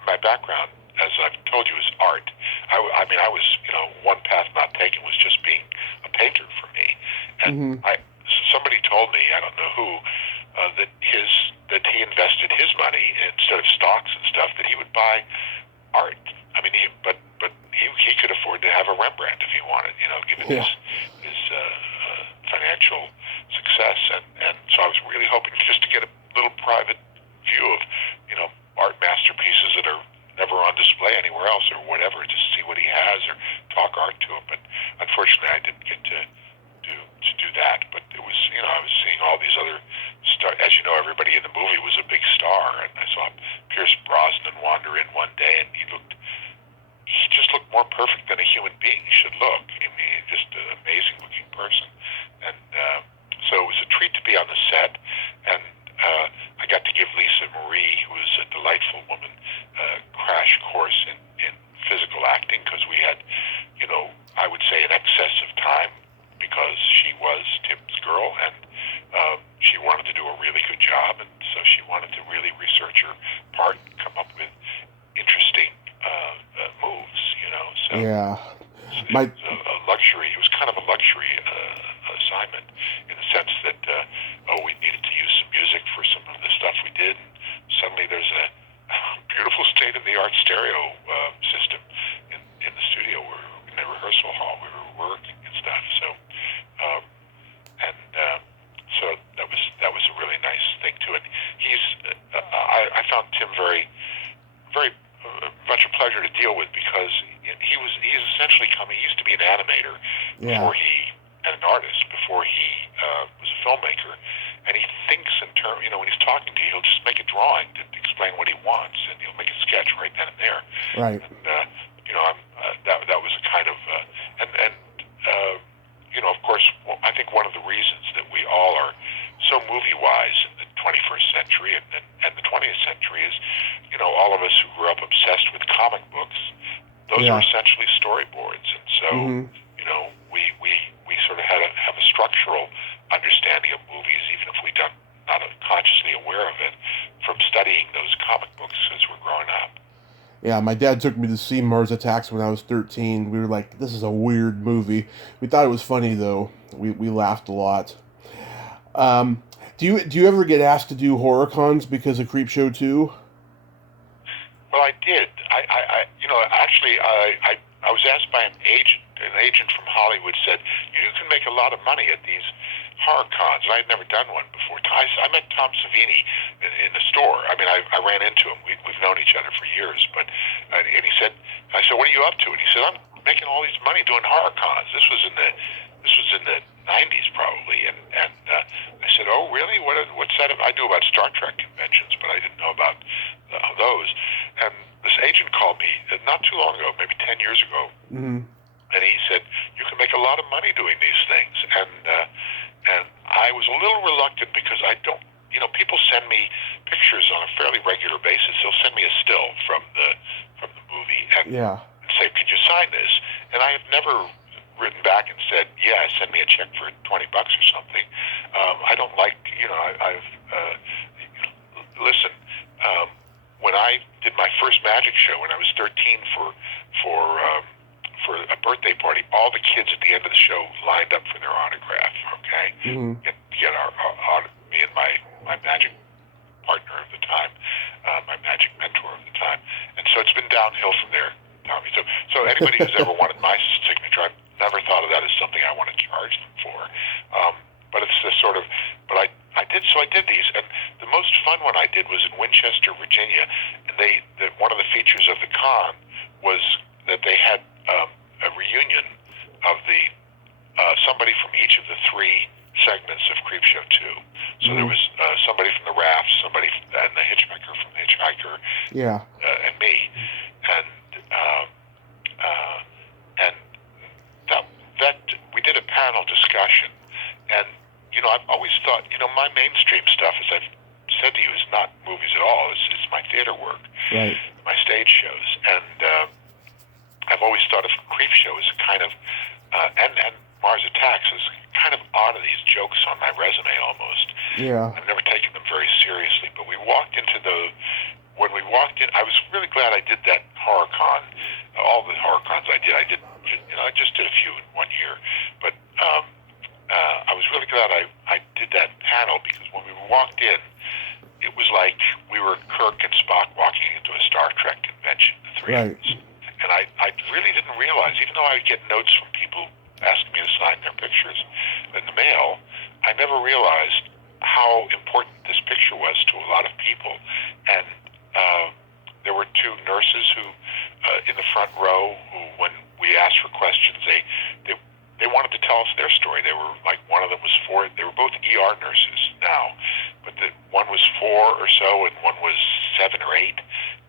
my background, as I've told you, is art. I was, one path not taken was just being a painter for me. And somebody told me, I don't know who, that he invested his money instead of stocks and stuff, that he would buy art. I mean, but he could afford to have a Rembrandt if he wanted, given his financial success. And so I was really hoping just to get a little private view of, art masterpieces that are never on display anywhere else or whatever, to see what he has or talk art to him. But unfortunately, I didn't get to do that. But it was, I was seeing all these other stars. As you know, everybody in the movie was a big star, and I saw Pierce Brosnan wander in one day, and he just looked more perfect than a human being should look. I mean, just an amazing looking person. And so it was a treat to be on the set, and I got to give Lisa Marie, who is a delightful woman, a crash course in physical acting, because we had, I would say an excess of time, because she was Tim's girl, and she wanted to do a really good job, and so she wanted to really research her part and come up Yeah. My It's a luxury. It was kind of a luxury assignment in the sense that we needed to use some music for some of the stuff we did. And suddenly, there's a beautiful state-of-the-art stereo system in the studio, where in the rehearsal hall we were working and stuff. So, so that was a really nice thing too. And he's I found Tim very much a pleasure to deal with, because he's essentially he used to be an animator before and an artist before he was a filmmaker, and he thinks in terms, when he's talking to you, he'll just make a drawing to explain what he wants, and he'll make a sketch right then and there. Right. And that was a kind of of course, I think one of the reasons that we all are so movie-wise in the 21st century and the 20th century is, all of us who grew up obsessed with comic books, those are essentially storyboards. And so, we sort of have a structural understanding of movies, even if we don't not consciously aware of it, from studying those comic books as we're growing up. Yeah, my dad took me to see Mars Attacks when I was 13. We were like, this is a weird movie. We thought it was funny, though. We laughed a lot. Do you ever get asked to do horror cons because of Creepshow 2? Well, I did. I was asked by an agent from Hollywood said, you can make a lot of money at these horror cons. And I had never done one before. I met Tom Savini in the store. I mean, I ran into him. We've known each other for years. And he said, I said, what are you up to? And he said, I'm making all these money doing horror cons. This was in the 90s probably. And I said, oh, really? What's that? I knew about Star Trek conventions, but I didn't know about those. And this agent called me not too long ago, maybe 10 years ago. Mm-hmm. And he said, you can make a lot of money doing these things. And I was a little reluctant, because I don't, people send me pictures on a fairly regular basis. They'll send me a still from the movie and say, could you sign this? And I have never written back and said, yeah, send me a check for $20 or something. I don't like, listen, when I did my first magic show when I was 13 for a birthday party, all the kids at the end of the show lined up for their autograph, okay? Mm-hmm. And get me and my magic partner of the time, my magic mentor of the time. And so it's been downhill from there, Tommy. So anybody who's ever wanted my signature, I've never thought of that as something I want to charge them for. But it's this sort of, I did these, and the most fun one I did was in Winchester, Virginia, and one of the features of the con was that they had a reunion of somebody from each of the three segments of Creepshow 2. So there was somebody from the Rafts, somebody and the Hitchhiker from the Hitchhiker, and me, and that we did a panel discussion, and I've always thought, my mainstream stuff, as I've said to you, is not movies at all. It's my theater work, right? My stage shows, and I've always thought of Creepshow as a kind of, and Mars Attacks as kind of oddities, jokes on my resume almost. Yeah. I've never taken them very seriously, but when we walked in, I was really glad I did that horror con. All the horror cons I did, I just did a few in 1 year, but I was really glad I did that panel, because when we walked in, it was like we were Kirk and Spock walking into a Star Trek convention, the three of us. And I really didn't realize, even though I would get notes from people asking me to sign their pictures in the mail, I never realized how important this picture was to a lot of people. And there were two nurses who, in the front row, who, when we asked for questions, they wanted to tell us their story. They were like, one of them was 4. They were both ER nurses now, but one was 4 or so, and one was 7 or 8.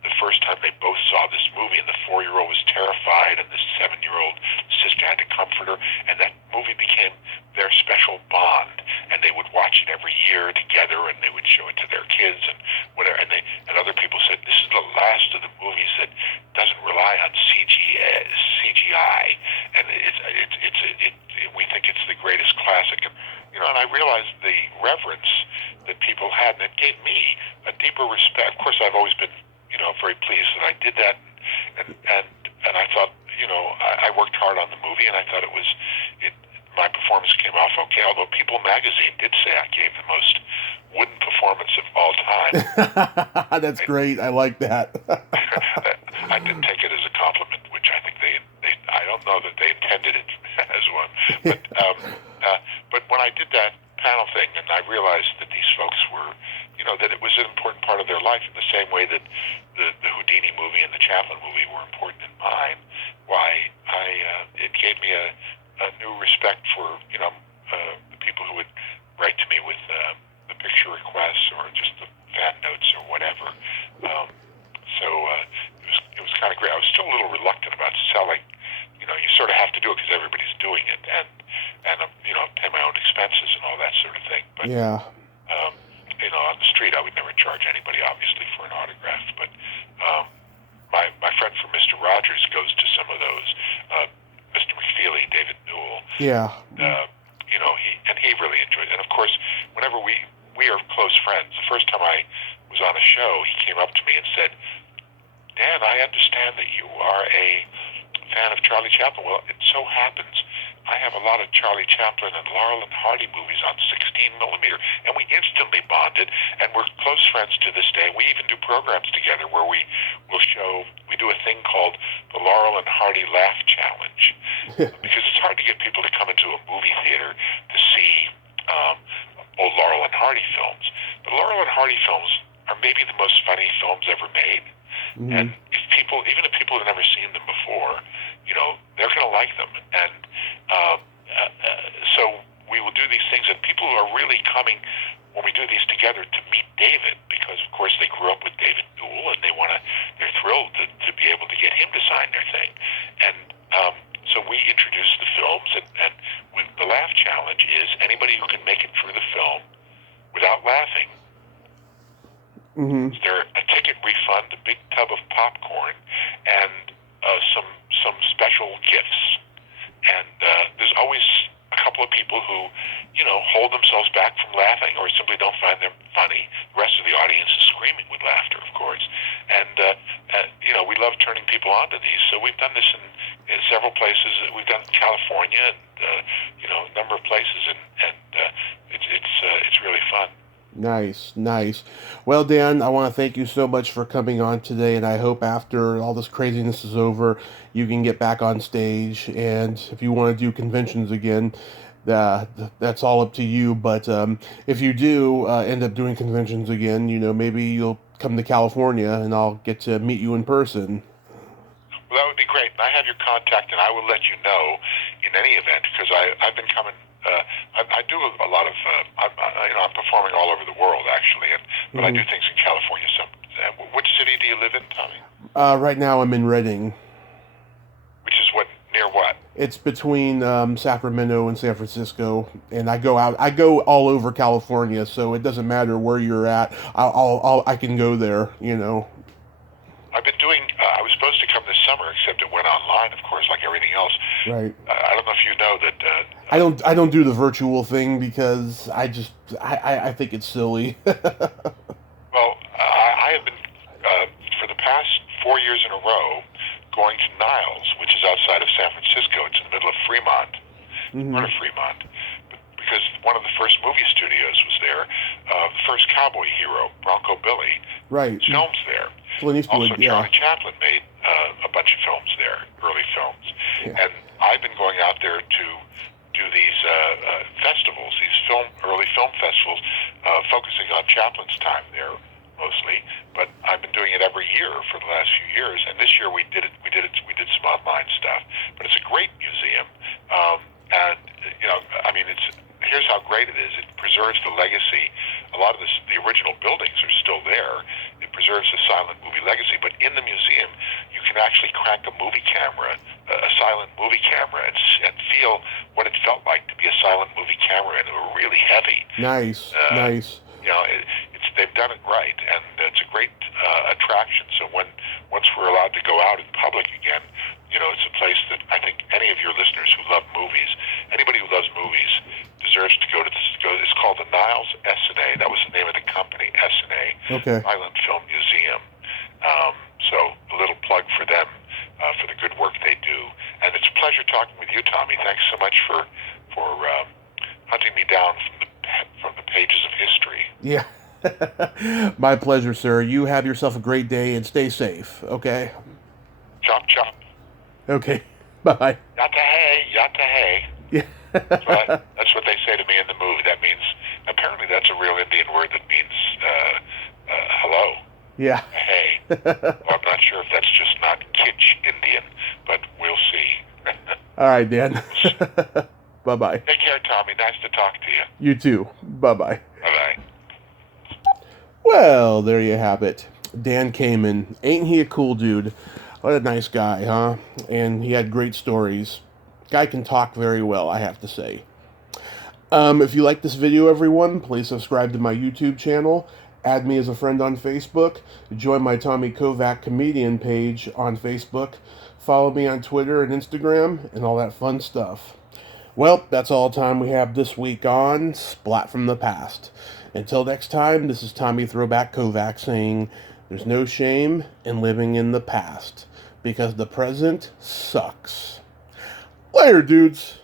The first time they both saw this movie, and the 4-year-old was terrified, and the 7-year-old sister had to comfort her, and that movie became their special bond. And they would watch it every year together, and they would show it to their kids and whatever. And other people said, this is the last of the movies that doesn't rely on CGI, and we think it's the greatest classic. And and I realized the reverence that people had, and it gave me a deeper respect. Of course, I've always been very pleased that I did that, and I thought, movie, and I thought my performance came off okay, although People magazine did say I gave the most wooden performance of all time. That's great. I like that. I did take it as a compliment, which I think I don't know that they intended it as one. But when I did that panel thing, and I realized that these folks were, that it was an important part of their life in the same way that the Houdini movie and the Chaplin movie were important in mine, it gave me a new respect for, the people who would write to me with the picture requests or just the fan notes or whatever. It was kind of great. I was still a little reluctant about selling. You sort of have to do it because everybody's doing it, and pay my own expenses and all that sort of thing. But yeah. On the street, I would never charge anybody, obviously, for an autograph. But my friend from Mr. Rogers goes to some of those. Mr. McFeely, David Newell. Yeah. He really enjoyed it. And of course, whenever we are close friends. The first time I was on a show, he came up to me and said, "Dan, I understand that you are a fan of Charlie Chaplin. Well, it so happens I have a lot of Charlie Chaplin and Laurel and Hardy movies on 16 millimeter, and we instantly bonded, and we're close friends to this day. We even do programs together where we do a thing called the Laurel and Hardy Laugh Challenge, because it's hard to get people to come into a movie theater to see old Laurel and Hardy films. The Laurel and Hardy films are maybe the most funny films ever made, and even if people have never seen them before, they're going to like them. And so we will do these things, and people are really coming when we do these together to meet David, because of course they grew up with David Newell, and they're thrilled to be able to get him to sign their thing. And so we introduce the films, and the Laugh Challenge is anybody who can make it through the film without laughing. There a ticket refund, a big tub of popcorn, and some special gifts. And there's always a couple of people who, hold themselves back from laughing or simply don't find them funny. The rest of the audience is screaming with laughter, of course. And, we love turning people on to these. So we've done this in several places. We've done it in California and, a number of places. And it's really fun. Nice. Well, Dan, I want to thank you so much for coming on today, and I hope after all this craziness is over, you can get back on stage, and if you want to do conventions again, that's all up to you, but if you do end up doing conventions again, maybe you'll come to California, and I'll get to meet you in person. Well, that would be great, and I have your contact, and I will let you know in any event, because I've been coming. I do a lot of. I'm performing all over the world actually, but I do things in California. Which city do you live in, Tommy? Right now, I'm in Redding. Which is near what? It's between Sacramento and San Francisco, and I go all over California, so it doesn't matter where you're at. I can go there. I've been doing. I was supposed to come this summer, except it went online, of course, like everything else. Right. I don't know if you know that. I don't do the virtual thing because I think it's silly. Well, I have been for the past 4 years in a row going to Niles, which is outside of San Francisco. It's in the middle of Fremont, part of Fremont, because one of the first movie studios was there. The first cowboy hero, Bronco Billy, right, films there. Also, Charlie Chaplin made a bunch of films there, early films. Yeah. And I've been going out there to do these festivals, these early film festivals, focusing on Chaplin's time there mostly. But I've been doing it every year for the last few years. And this year we did some online stuff. But it's a great museum. Here's how great it is. It preserves the legacy. A lot of the original buildings are still there. It preserves the silent movie legacy. But in the museum, you can actually crank a movie camera, a silent movie camera, and feel what it felt like to be a silent movie camera, and they were really heavy. Nice. They've done it right, and it's a great attraction. So once we're allowed to go out in public again, it's a place that I think any of your listeners who love movies, anybody who loves movies, deserves to go to. It's called the Niles S&A. That was the name of the company, S&A, okay. Silent Film Museum. So a little plug for them for the good work they do, and it's a pleasure pleasure talking with you, Tommy. Thanks so much for hunting me down from the pages of history. Yeah. My pleasure, sir. You have yourself a great day and stay safe, okay? Chop, chop. Okay. Bye. Yatta hey, yatta hey. Yeah. That's what they say to me in the movie. That means, apparently that's a real Indian word that means hello. Yeah. Hey. Well, I'm not sure if that's just not kitsch Indian, but we'll see. All right, Dan. Bye-bye. Take care, Tommy. Nice to talk to you. You too. Bye-bye. Bye-bye. Well, there you have it. Dan Kamin. Ain't he a cool dude? What a nice guy, huh? And he had great stories. Guy can talk very well, I have to say. If you like this video, everyone, please subscribe to my YouTube channel. Add me as a friend on Facebook. Join my Tommy Kovac comedian page on Facebook. Follow me on Twitter and Instagram and all that fun stuff. Well, that's all the time we have this week on Splat from the Past. Until next time, this is Tommy Throwback Kovac saying, there's no shame in living in the past, because the present sucks. Later, dudes.